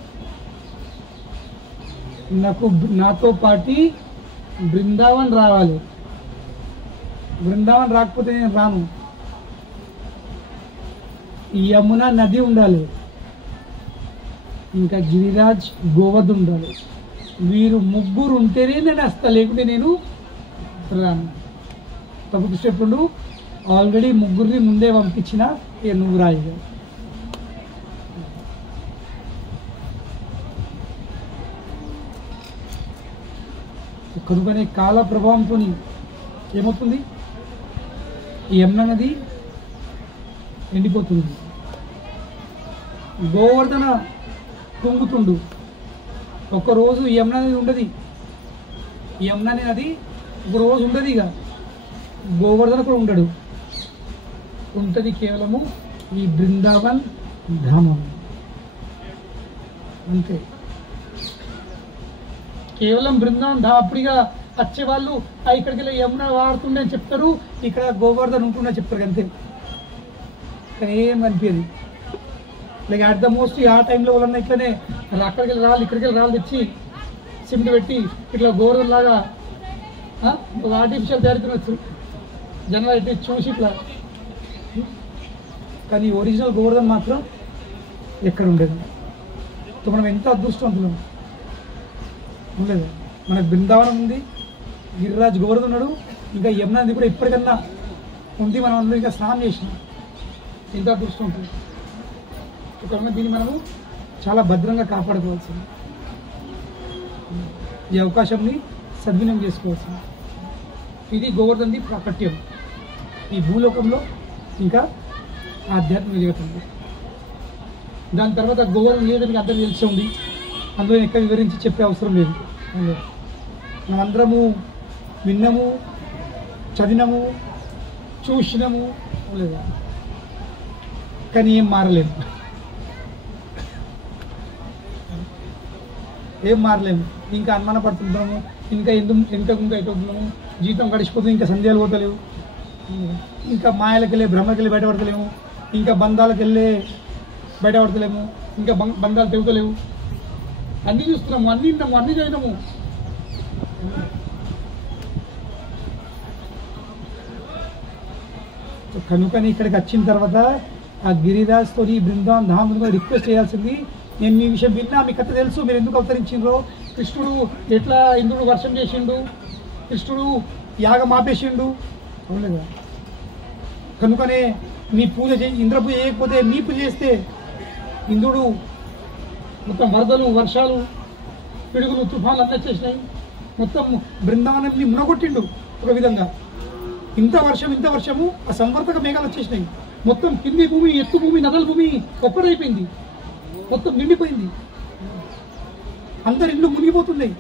నాతో పాటు బృందావన్ రావాలి. బృందావన్ రాకపోతే నేను రాను. యమున నది ఉండాలి, ఇంకా గిరిరాజ్ గోవర్ధన్ ఉండాలి. మీరు ముగ్గురు ఉంటేనే నేను వస్తా, లేకుంటే నేను రాను. తప్పు చెప్పుడు ఆల్రెడీ ముగ్గురిని ముందే పంపించిన, ఇక నువ్వు రాయి. కనుకనే కాల ప్రభావంతో ఏమవుతుంది, ఈ యమున నది ఎండిపోతుంది. గోవర్ధన కుంగుతుండు. ఒక్కరోజు యమున నది ఉండదు, యమున నది ఒక రోజు ఉండదు. ఇక గోవర్ధన కూడా ఉండడు, ఉంటుంది కేవలము ఈ బృందావన్ ధామం అంతే. కేవలం బృందావన్ ధామం. అప్పుడిగా వచ్చే వాళ్ళు ఇక్కడికి వెళ్ళి యమున వాడుతుండే అని చెప్తారు, ఇక్కడ గోవర్ధన్ ఉంటుండే చెప్తారు అంతే. కానీ ఏం అనిపించదు. లైక్ అట్ ద మోస్ట్ ఆ టైంలో వాళ్ళన్నా ఇట్లనే అక్కడికి వెళ్ళి రాళ్ళు ఇక్కడికి వెళ్ళి రాళ్ళు తెచ్చి సిమెంట్ పెట్టి ఇట్లా గోవర్ధన్ లాగా ఆర్టిఫిషియల్ తయారు తినవచ్చు జనాలు అయితే చూసి ఇట్లా. కానీ ఒరిజినల్ గోవర్ధన్ మాత్రం ఎక్కడ ఉండేది. మనం ఎంత అదృష్టవంతులం ఉండలేదు. మనకు బృందావనం ఉంది, గిరిరాజ్ గోవర్ధన్ ఉన్నాడు, ఇంకా యమున నది కూడా ఇప్పటికన్నా ఉంది. మనం అందరూ ఇంకా స్నానం చేసినాం. ఎంత అదృష్టం ఉంటుంది. కాబట్టి దీన్ని మనము చాలా భద్రంగా కాపాడుకోవాల్సింది. ఈ అవకాశాన్ని సద్వినియోగం చేసుకోవాల్సింది. ఇది గోవర్ధన్ది ప్రాకట్యం. ఈ భూలోకంలో ఇంకా ఆధ్యాత్మిక జీవితం. దాని తర్వాత గోవర్ధన జీవితానికి అందరికీ తెలిసి ఉంది, అందులో ఎక్కడ వివరించి చెప్పే అవసరం లేదు. మనమందరము విన్నాము, చదివినాము, చూసినాము లేదా, కానీ ఏం మారలేము. ఏం మారలేము. ఇంకా అనుమానపడుతుంటాము, ఇంకా ఇంకా అవుతున్నాము, జీవితం గడిచిపోతుంది, ఇంకా సందేహాలు పోతలేవు, ఇంకా మాయలకు వెళ్ళి భ్రమకి వెళ్ళి బయటపడతలేము, ఇంకా బంధాలకు వెళ్ళి బయటపడతలేము, ఇంకా బంధాలు తెగుతలేవు. అన్నీ చూస్తున్నాము, అన్నీ విన్నాము, అన్నీ చదివినాము. కనుకని ఇక్కడికి వచ్చిన తర్వాత ఆ గిరిరాజ్తో బృందావన్ ధామ్ రిక్వెస్ట్ చేయాల్సింది, నేను మీ విషయం విన్నా, మీ కథ తెలుసు, మీరు ఎందుకు అవతరించిండ్రో, కృష్ణుడు ఎట్లా ఇంద్రుడు వర్షం చేసిండు, కృష్ణుడు యాగం ఆపేసిండు, అవునుగా. కనుకనే మీ పూజ ఇంద్ర పూజ చేయకపోతే మీ పూజ చేస్తే ఇంద్రుడు మొత్తం వరదలు, వర్షాలు, పిడుగులు, తుఫాన్లు అంతా చేసినాయి. మొత్తం బృందావనాన్ని మునగొట్టిండు ఒక విధంగా. ఇంత వర్షము ఆ సంవర్తక మేఘాలు వచ్చేసినాయి. మొత్తం కింది భూమి, ఎత్తు భూమి, నదల భూమి ఒక్కడైపోయింది, మొత్తం నిండిపోయింది. అందరి ఇల్లు మునిగిపోతున్నాయి.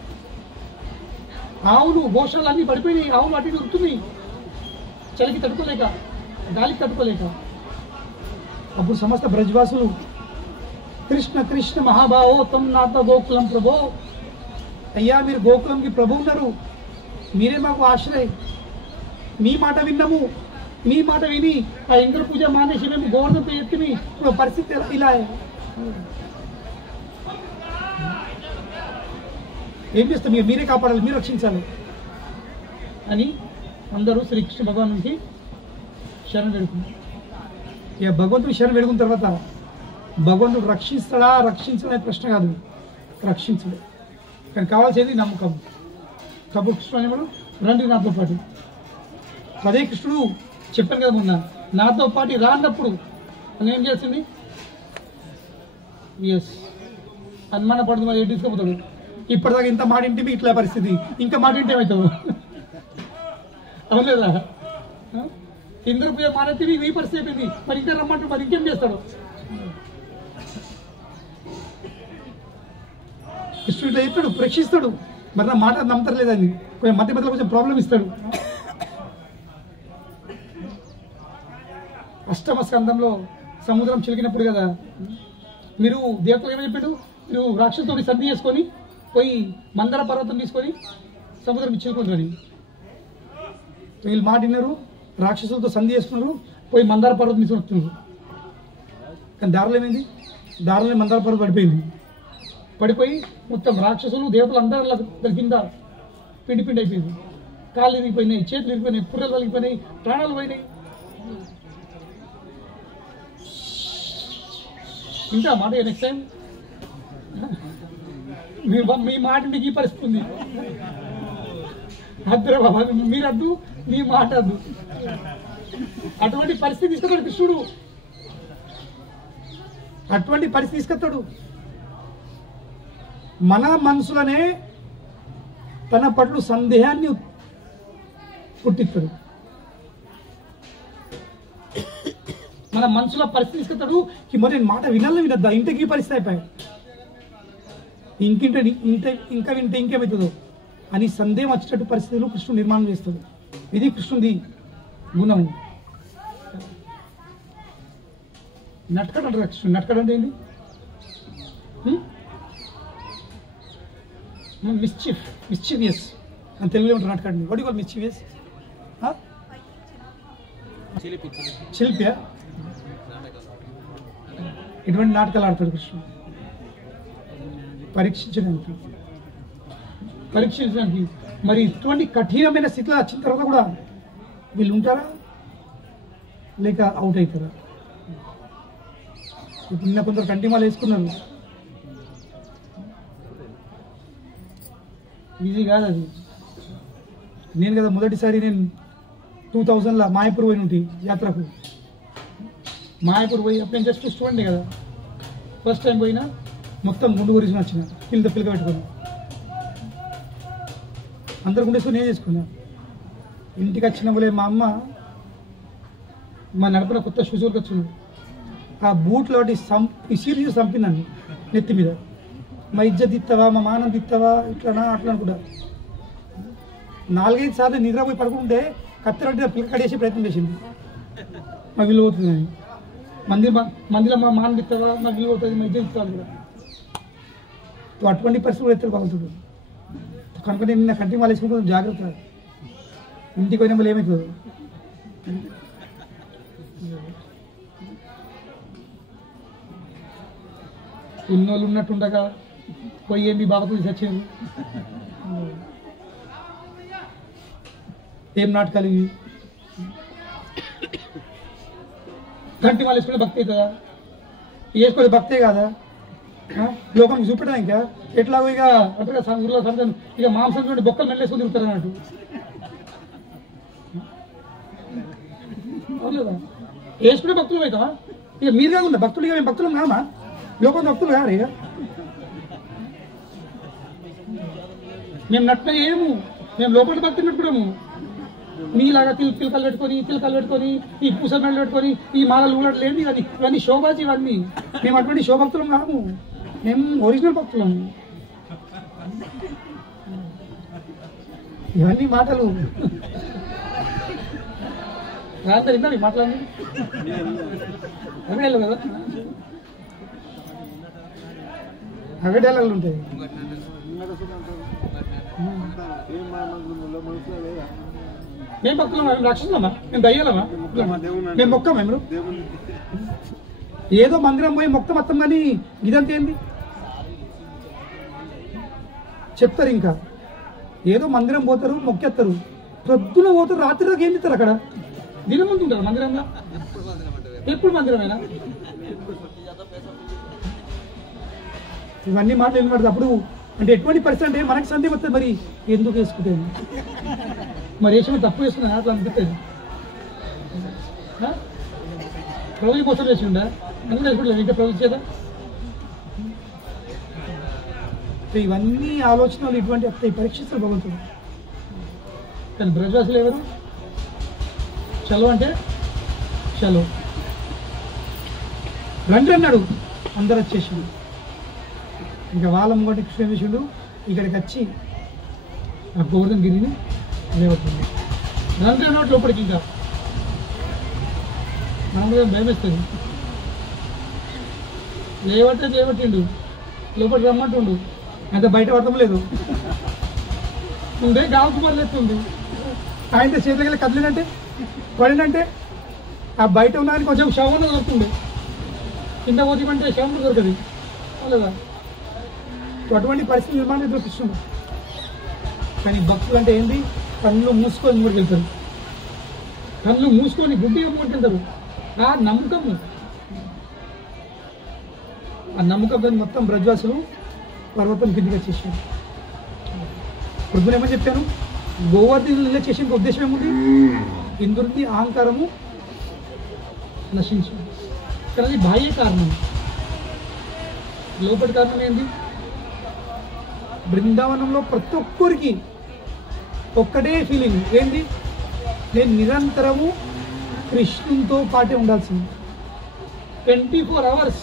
ఆవులు, గోశాలు అన్నీ పడిపోయినాయి. ఆవులు అటు ఉరుకుతున్నాయి, చలికి తట్టుకోలేక, గాలికి తట్టుకోలేక. అప్పుడు సమస్త బ్రజవాసులు కృష్ణ కృష్ణ మహాభావో తమ్ నాథ గోకులం ప్రభో, అయ్యా మీరు గోకులంకి ప్రభు ఉన్నారు, మీరే మాకు ఆశ్రయ, మీ మాట విన్నాము, మీ మాట విని ఆ ఇంద్ర పూజ మానేసి మేము గోవర్ధనతో ఎత్తిమి, ఇప్పుడు పరిస్థితి ఇలా ఏం చేస్తాం, మీరే కాపాడాలి, మీరు రక్షించాలి అని అందరూ శ్రీకృష్ణ భగవాన్ నుంచి శరణ్ వేడుకున్నారు. ఇక భగవంతుడు శరణ్ వేడుకున్న తర్వాత భగవంతుడు రక్షిస్తాడా రక్షించడా ప్రశ్న కాదు, రక్షించడు. కానీ కావాల్సేది నమ్మకం. కాబట్టి కృష్ణుడు రండి నాతో పాటు. అదే కృష్ణుడు చెప్పాను కదా మొన్న, నాతో పాటు రాన్నప్పుడు అని ఏం చేసింది, ఎస్ అనుమాన పడుతుంది, ఏం తీసుకుపోతాడు. ఇప్పటిదాకా ఇంత మాట ఇంటి ఇట్లా పరిస్థితి, ఇంకా మాట ఇంటి ఏమవుతావు, అవును కదా. ఇంద్ర పూజ మానేది ఈ పరిస్థితి అయిపోయింది, మరి ఇంకా రమ్మంటాడు, మరి ఇంకేం చేస్తాడు. కృష్ణుడు ఇట్లా చెప్తాడు, ప్రేక్షిస్తాడు, మరి నా మాట నమ్మతారు లేదని కొంచెం మధ్యలో కొంచెం ప్రాబ్లం ఇస్తాడు. అష్టమ స్కందంలో సముద్రం చిలికినప్పుడు కదా, మీరు దేవతలు ఏమని చెప్పాడు, మీరు రాక్షసుతో సంధి చేసుకొని పోయి మందర పర్వతం తీసుకొని సముద్రం చిలుకుంటారు. వీళ్ళు మాట విన్నారు, రాక్షసులతో సంధి చేసుకున్నారు, పోయి మందార పర్వతం తీసుకొని వస్తున్నారు. కానీ దారిలో ఏమైంది, దారిలో మందార పర్వతం పడిపోయింది. పడిపోయి మొత్తం రాక్షసులు దేవతలు అందరూ దాని కింద పిండి పిండి అయిపోయింది. కాళ్ళు ఇరిగిపోయినాయి, చేతులు ఇరిగిపోయినాయి, పుర్రెలు వలిగిపోయినాయి, ప్రాణాలు పోయినాయి. ఇంకా మాట నెక్స్ట్ టైం మీ మాట మీకు ఈ పరిస్థితి ఉంది. అద్దురా బాబా, మీరు అద్దు, మీ మాట అద్దు. అటువంటి పరిస్థితి తీసుకొస్తాడు కృష్ణుడు. అటువంటి పరిస్థితి తీసుకొస్తాడు. మన మనసులనే తన పట్ల సందేహాన్ని పుట్టిస్తాడు. మన మనసులో పరిస్థితి తీసుకొస్తాడు. మరి నేను మాట వినద్దా, ఇంతకీ పరిస్థితి అయిపోయాయి, ఇంకా వింటే ఇంకేమవుతుందో అని సందేహం వచ్చేటట్టు పరిస్థితులు కృష్ణుడు నిర్మాణం చేస్తాడు. ఇది కృష్ణుడి గుణం. నట్కడ అంటారు కృష్ణుడు. నట్కడ అంటే ఏంటి? మిస్చివియస్ అని తెలుగులో ఉంటారు. నట్కడండి వాట్ యు కాల్ మిస్చివియస్? శిల్ప్య. ఇటువంటి నాటకాలు ఆడతాడు కృష్ణుడు పరీక్షించడానికి. మరి ఇటువంటి కఠినమైన స్థితిలో వచ్చిన తర్వాత కూడా వీళ్ళు ఉంటారా లేక అవుట్ అవుతారా? ఇప్పుడు నిన్న కొందరు కంటిమాలు వేసుకున్నారు. ఈజీ కాదు అది. నేను కదా మొదటిసారి నేను 2000లో మాయపూర్ పోయి ఉంటే యాత్రకు. మాయపూర్ పోయి అప్పుడు నేను జస్ట్ స్టూడెంట్ కదా, ఫస్ట్ టైం పోయినా మొత్తం గుండు గురించి వచ్చిన పిల్లతో పిల్లక పెట్టుకుని అందరు గుండేసుకొని నేను చేసుకున్నా. ఇంటికి వచ్చిన పోలే మా అమ్మ మా నడపన కొత్త షూజూర్కి వచ్చినాడు. ఆ బూట్లో ఈ సీరియస్ చంపిందండి నెత్తి మీద. మా ఇజ్జత్ ఇస్తావా, మా మానం ఇస్తావా, ఇట్లనా అట్లా అనుకుంటా. 4-5 సార్లు నిద్రపోయి పడుకుంటే కత్తెరట్టి పిల్లక కడేసే ప్రయత్నం చేసింది. మా విలువ అవుతుంది మందిలో మా మానం ఇస్తావా, మా విలువ అవుతుంది, మా ఇజ్జత్ ఇస్తాను కూడా. అటువంటి పరిస్థితులు ఎత్తారు బాగుంటుంది. కనుక నేను నా కంటి మాల వేసుకుంటే జాగ్రత్త. ఇంటికి పోయిన వాళ్ళు ఏమవుతుంది? ఉన్నోళ్ళు ఉన్నట్టుండగా పోయి ఏంటి బాబాకు చచ్చేది. ఏం నాటకాలు ఇవి? కంటి మాల వేసుకుంటే భక్తి అవుతుందా? వేసుకోలేదు భక్తే కాదా? లోకానికి చూపెట్టా ఇంకా ఎట్లాగో ఇక అంటే ఊర్లో సంతం ఇక మాంసం చూడండి బొక్కలు మెల్లేసుకొని తిరుగుతారు అన్నట్టు. అవునా? వేసుకుంటే భక్తులు అవుతావా? ఇక మీరు కాకుండా భక్తులు, ఇక మేము భక్తులు కామా? లోకం భక్తులు కాదు. ఇక మేము నట్ట ఏము, మేము లోపల భక్తి పెట్టుకున్నాము. మీలాగా పిలకలు పెట్టుకొని ఈ పూసలు మెడలు పెట్టుకొని ఈ మాలలు ఊడట్లు ఏంటి ఇవన్నీ శోభాజీ. ఇవన్నీ మేము అటువంటి శోభక్తులం కాము, మేము ఒరిజినల్ భక్తులం. ఇవన్నీ మాటలు రాత్రి విన్నా ఈ మాటలన్నీ అవే కదా, అవే డైలాగులు ఉంటాయి. మేము భక్తులమా? మేము రాక్షసులమా? మేము దయ్యాలమా? మేము మొక్కమా? మేము ఏదో మందిరం పోయి మొక్క మొత్తం కానీ ఇదంతా ఏంది చెప్తారు. ఇంకా ఏదో మందిరం పోతారు, మొక్కేస్తారు, పొద్దున పోతారు, రాత్రి దాకా ఏం చేస్తారు అక్కడ? దినం ముందు ఉంటారు మందిరంలో. ఎప్పుడు మందిరమేనా? ఇవన్నీ మాటలు వినబడదు అప్పుడు. అంటే ఎటువంటి పరిస్థితి అంటే మనకి సందేహం వస్తుంది, మరి ఎందుకు వేసుకుంటే మరి వేసిన తప్పు వేసుకున్నా అట్లా అనిపిస్తుంది. ప్రభుత్వం కోసం వేసిండా అందులో వేసుకుంటలేదు ఇంకా ప్రభుత్వం చేత. ఇవన్నీ ఆలోచనలు ఇటువంటి వస్తాయి, పరీక్షిస్తారు భగవంతుడు. కానీ బ్రజవాసులు ఎవరు? చలో అంటే చలో రండి అన్నాడు, అందరు వచ్చేసిండు. ఇంకా వాళ్ళ ముంగటి కృష్ణ విషయుడు ఇక్కడికి వచ్చి ఆ గోవర్ధన్ గిరిని లేవట్టుంది. రండి అన్నట్టు లోపలికి. ఇంకా మామూలుగా భయమేస్తుంది. లేవట్టిండు, లోపలికి రమ్మంటుండు, అంత బయట పడటం లేదు. ఉండే గావుకు మళ్ళెత్తుంది. ఆయన చేతికి కదిలినంటే పడినంటే ఆ బయట ఉన్నదానికి కొంచెం శవం దొరుకుతుంది, కింద పోతిమంటే శవం దొరకదు లేదా? అటువంటి పరిస్థితి నిర్మాణం దొరికిస్తుంది. కానీ భక్తులు అంటే ఏంటి? కళ్ళు మూసుకొని ముందుకు వెళ్తారు, కళ్ళు మూసుకొని గుడ్డిగా ముందుకు వెళ్తారు. ఆ నమ్మకం మొత్తం బ్రజవాసులు పర్వతం కిందికి వచ్చేసాడు. పొద్దున ఏమని చెప్పాను, గోవర్ధనుని ఇలా చేసే ఉద్దేశం ఏముంది, ఇంద్రుడి అహంకారము నశించింది. కానీ అది బాహ్య కారణం. లోపటి కారణం ఏంది, బృందావనంలో ప్రతి ఒక్కరికి ఒక్కటే ఫీలింగ్ ఏంది, నేను నిరంతరము కృష్ణునితో పాటే ఉండాల్సింది. 24 hours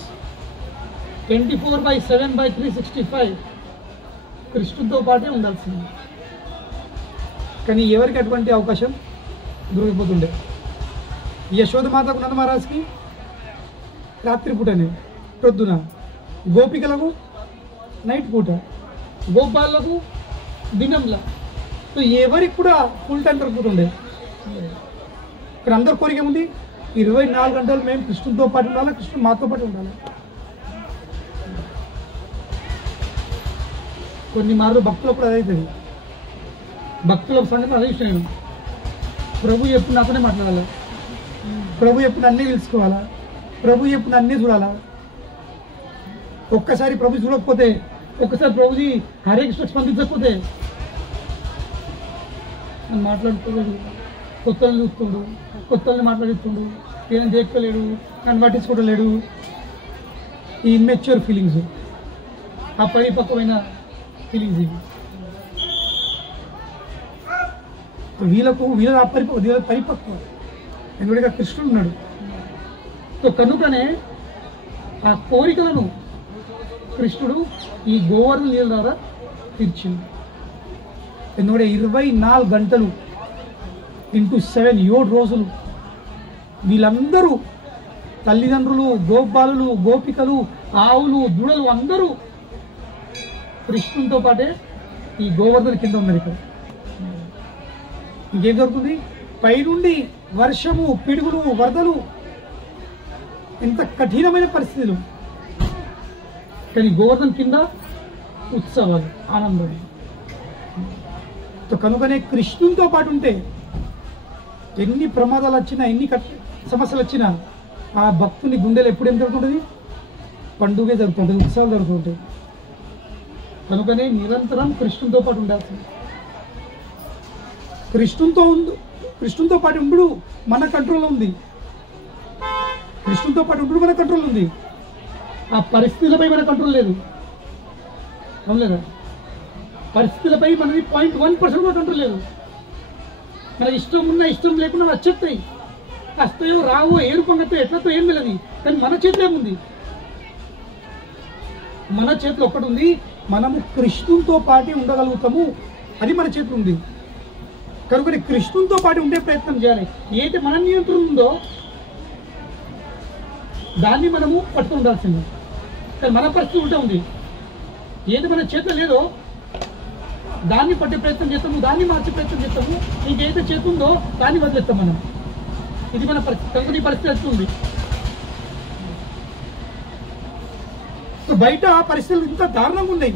24/7/365 కృష్ణునితో పాటే ఉండాల్సింది. కానీ ఎవరికి అటువంటి అవకాశం దొరికిపోతుండే. యశోదమాతకు నంద మహారాజ్కి రాత్రిపూటనే, ప్రొద్దున, గోపికలకు నైట్ పూట, గోపాలకు దినంలా. సో ఎవరికి కూడా ఫుల్ టైం దొరుకుతుండే. ఇక్కడ అందరి కోరిక ఉంది, 24 గంటలు మేము కృష్ణునితో పాటు ఉండాలి, కృష్ణుడు మాతో పాటు ఉండాలి. కొన్ని మార్లు భక్తులు కూడా అదవుతుంది. భక్తుల సంగతి అదే విషయం. ప్రభు ఎప్పుడు నాతోనే మాట్లాడాలి, ప్రభు ఎప్పుడు అన్నీ తెలుసుకోవాలా, ప్రభు ఎప్పుడు అన్నీ చూడాలా. ఒక్కసారి ప్రభు చూడకపోతే, ఒక్కసారి ప్రభుజీ హరే కృష్ణ స్పందించకపోతే అని మాట్లాడుకోలేడు, కొత్తల్ని చూస్తుండు, కొత్తల్ని మాట్లాడిస్తుండు, ఏం చేయలేడు, నన్ను పట్టించుకోవట్లేడు. ఈ ఇమ్మెచ్యూర్ ఫీలింగ్స్, ఆ పరిపక్వమైన ఫీలింగ్స్ ఇవి. వీళ్ళ పరిపక్వ. ఎందుకంటే కృష్ణుడు ఉన్నాడు. సో కనుకనే ఆ కోరికలను కృష్ణుడు ఈ గోవర్ధన లీల ద్వారా తీర్చింది. ఎందుకంటే 24 గంటలు ఇంటూ 7 7 రోజులు వీళ్ళందరూ తల్లిదండ్రులు, గోపాలులు, గోపికలు, ఆవులు, దూడలు అందరూ కృష్ణునితో పాటే ఈ గోవర్ధన కింద ఉన్నారు. ఇక్కడ ఇంకేం జరుగుతుంది, పైనుండి వర్షము, పిడుగులు, వరదలు, ఎంత కఠినమైన పరిస్థితులు. కానీ గోవర్ధన కింద ఉత్సవాలు, ఆనందం. కనుకనే కృష్ణునితో పాటు ఉంటే ఎన్ని ప్రమాదాలు వచ్చినా, ఎన్ని సమస్యలు వచ్చినా ఆ భక్తుని గుండెలు ఎప్పుడు ఏం జరుగుతుంటుంది, పండుగే జరుగుతుంటుంది, ఉత్సవాలు జరుగుతుంటాయి. కనుకనే నిరంతరం కృష్ణునితో పాటు ఉండాల్సింది. కృష్ణునితో పాటు ఉండు మన కంట్రోల్లో ఉంది. కృష్ణునితో పాటు ఉండు మన కంట్రోల్ ఉంది. ఆ పరిస్థితులపై మన కంట్రోల్ లేదు. అవును లేదా? పరిస్థితులపై మనది 0.1% కూడా కంట్రోల్ లేదు. మనకి ఇష్టం ఉన్నా ఇష్టం లేకుండా వచ్చేస్తాయి, వస్తాయో రావో, ఏ రూపంగా ఎట్లతో ఏం తెలియదు. కానీ మన చేతిలో ఏముంది, మన చేతిలో ఒక్కటి ఉంది, మనము కృష్ణునితో పాటు ఉండగలుగుతాము, అది మన చేతిలో ఉంది. కనుక కృష్ణునితో పాటు ఉండే ప్రయత్నం చేయాలి. ఏది మన నియంత్రణ ఉందో దాన్ని మనము పట్టుకుని ఉండాల్సింది. కానీ మన పరిస్థితి ఉంటే ఉంది, ఏది మన చేతిలో లేదో దాన్ని పట్టే ప్రయత్నం చేస్తాము, దాన్ని మార్చే ప్రయత్నం చేస్తాము. ఇంకేదైతే చేతుందో దాన్ని వదిలేస్తాం మనం. ఇది మన పరిస్థితి. పరిస్థితి వస్తుంది. బయట పరిస్థితులు ఇంత దారుణంగా ఉన్నాయి,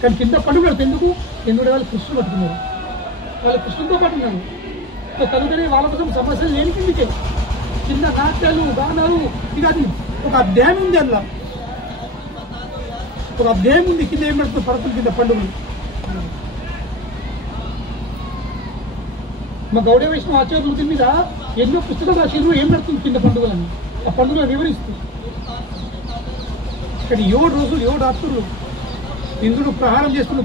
కానీ కింద పండుగలు ఎందుకు? ఎందుకంటే వాళ్ళు కృష్ణుడు పట్టుకున్నారు, వాళ్ళు కృష్ణుడితో పాటు ఉన్నారు. కనుకనే వాళ్ళ కోసం సమస్యలు లేని కిందికే కింద నాట్యాలు, గానాలు. ఇక అది ఒక అధ్యాయం ఉంది, అందులో ఒక అధ్యాయం ఉంది. కింద ఏం పెడుతుంది, పడుతుంది కింద పండుగలు. మా గౌడ వైష్ణవ ఆచార్యుల మీద ఎన్నో పుస్తకాలు రాసిరు, ఏం పెడుతుంది కింద పండుగలని, ఆ పండుగలు వివరిస్తుంది. ఇక్కడ 7 రోజులు 7 రాత్రులు ఇంద్రుడు ప్రహారం చేస్తుండు.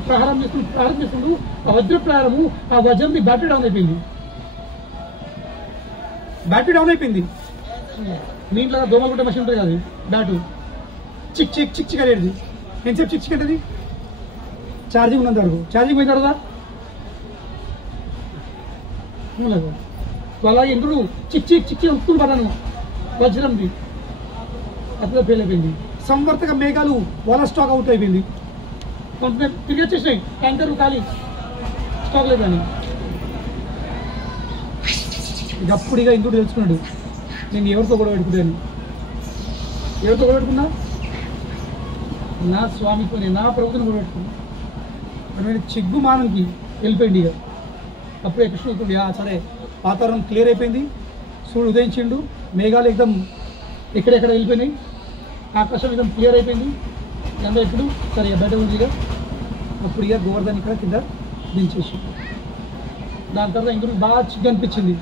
ఆ వజ్ర ప్రహారము, ఆ వజ్రంది బ్యాటరీ డౌన్ అయిపోయింది. మీ ఇంట్లో దోమగుట్ట మషిన్ ఉంటుంది కదా, బ్యాటు చిక్ చిక్ చిక్ చిక్ అనేది. ఎంతసేపు చిక్ చిక్ అంటది, ఛార్జింగ్ ఉన్నంత వరకు. ఛార్జింగ్ పోయిన తర్వాత అలాగే ఇంద్రుడు చిక్ చిక్ చిక్ వస్తుంది పడాను వజ్రంది, అట్లా ఫెయిల్ అయిపోయింది. సంవర్తక మేఘాలు వాళ్ళ స్టాక్ అవుట్ అయిపోయింది. కొంత తిరిగి వచ్చేసినాయి, ట్యాంకర్లు ఖాళీ, స్టాక్ లేదని. ఇదప్పుడిగా ఇంద్రుడు తెలుసుకున్నాడు, నేను ఎవరితో గొడవ పెట్టుకున్నాను. ఎవరితో గొడవ పెట్టుకున్నా? నా స్వామితోనే, నా ప్రభుత్వం గొడవ పెట్టుకున్నా. అటువంటి చిగ్గుమానంకి వెళ్ళిపోయింది. ఇక అప్పుడే కృష్ణుడు సరే వాతావరణం క్లియర్ అయిపోయింది, సూర్యుడు ఉదయించిండు, మేఘాలు ఎక్కడెక్కడ వెళ్ళిపోయినాయి, ఆకాశం క్లియర్ అయిపోయింది. గంగ ఇప్పుడు సరే బయట ఉందిగా అప్పుడు ఇక గోవర్ధన్ ఇక్కడ కింద దించేసి దాని తర్వాత ఇంకొక బాగా చిగ్గు అనిపించింది.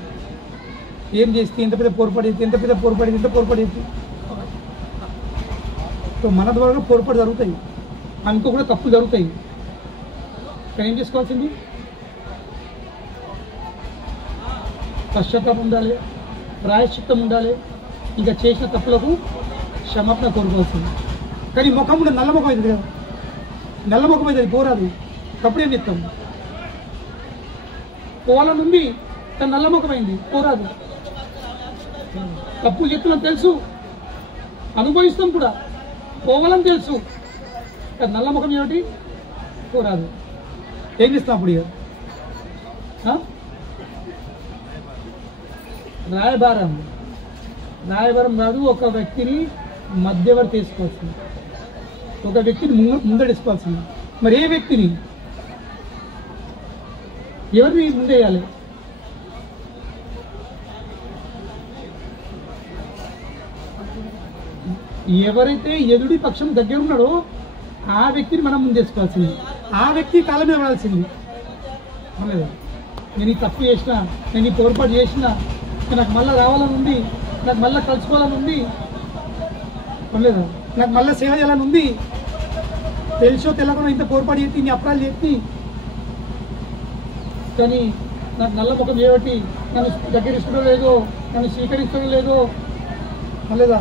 ఏం చేస్తే ఎంత పెద్ద పోరుపడేది, ఎంత పెద్ద పోరుపడేది, ఎంత పోరుపడేది. సో మన ద్వారా పొరపాటు జరుగుతాయి, అనుకో కూడా తప్పులు జరుగుతాయి. కానీ ఏం చేసుకోవాల్సింది? పశ్చాత్తాపం ఉండాలి, ప్రాయశ్చిత్తం ఉండాలి, ఇంకా చేసిన తప్పులకు క్షమాపణ కోరుకోవాల్సింది. కానీ ముఖం కూడా నల్ల ముఖం అవుతుంది కదా, నల్ల ముఖం అవుతుంది, పోరాదు. తప్పుడు ఏం చెప్తాం? పోవాలనుంది కానీ నల్ల ముఖం అయింది, పోరాదు. తప్పులు చెప్తున్నాం తెలుసు, అనుభవిస్తాం కూడా, పోవాలని తెలుసు, కానీ నల్ల ముఖం ఏమిటి? పోరాదు. ఏం చేస్తాం అప్పుడు? ఇక రాయబారం కాదు, ఒక వ్యక్తిని మధ్యవర్తి తీసుకోవాల్సింది, ఒక వ్యక్తిని ముందడేసుకోవాల్సింది. మరి ఏ వ్యక్తిని, ఎవరిని ముందేయాలి? ఎవరైతే ఎదుడి పక్షం దగ్గర ఉన్నాడో ఆ వ్యక్తిని మనం ముందేసుకోవాల్సింది, ఆ వ్యక్తి కాలం మీద పడాల్సింది. నేను ఈ తప్పు చేసిన, నేను ఈ పొరపాటు చేసిన, నాకు మళ్ళీ రావాలని ఉంది, నాకు మళ్ళీ కలుసుకోవాలని ఉంది, లేదా నాకు మళ్ళీ సేవ చేయాలని ఉంది, తెలుసో తెలకుండా ఇంత పొరపాటు చేసి ఇన్ని అప్రాలు చేసి, కానీ నాకు నల్ల ముఖం ఏమిటి, నన్ను దగ్గర ఇష్టం లేదో, నన్ను స్వీకరిస్తడం లేదో, లేదా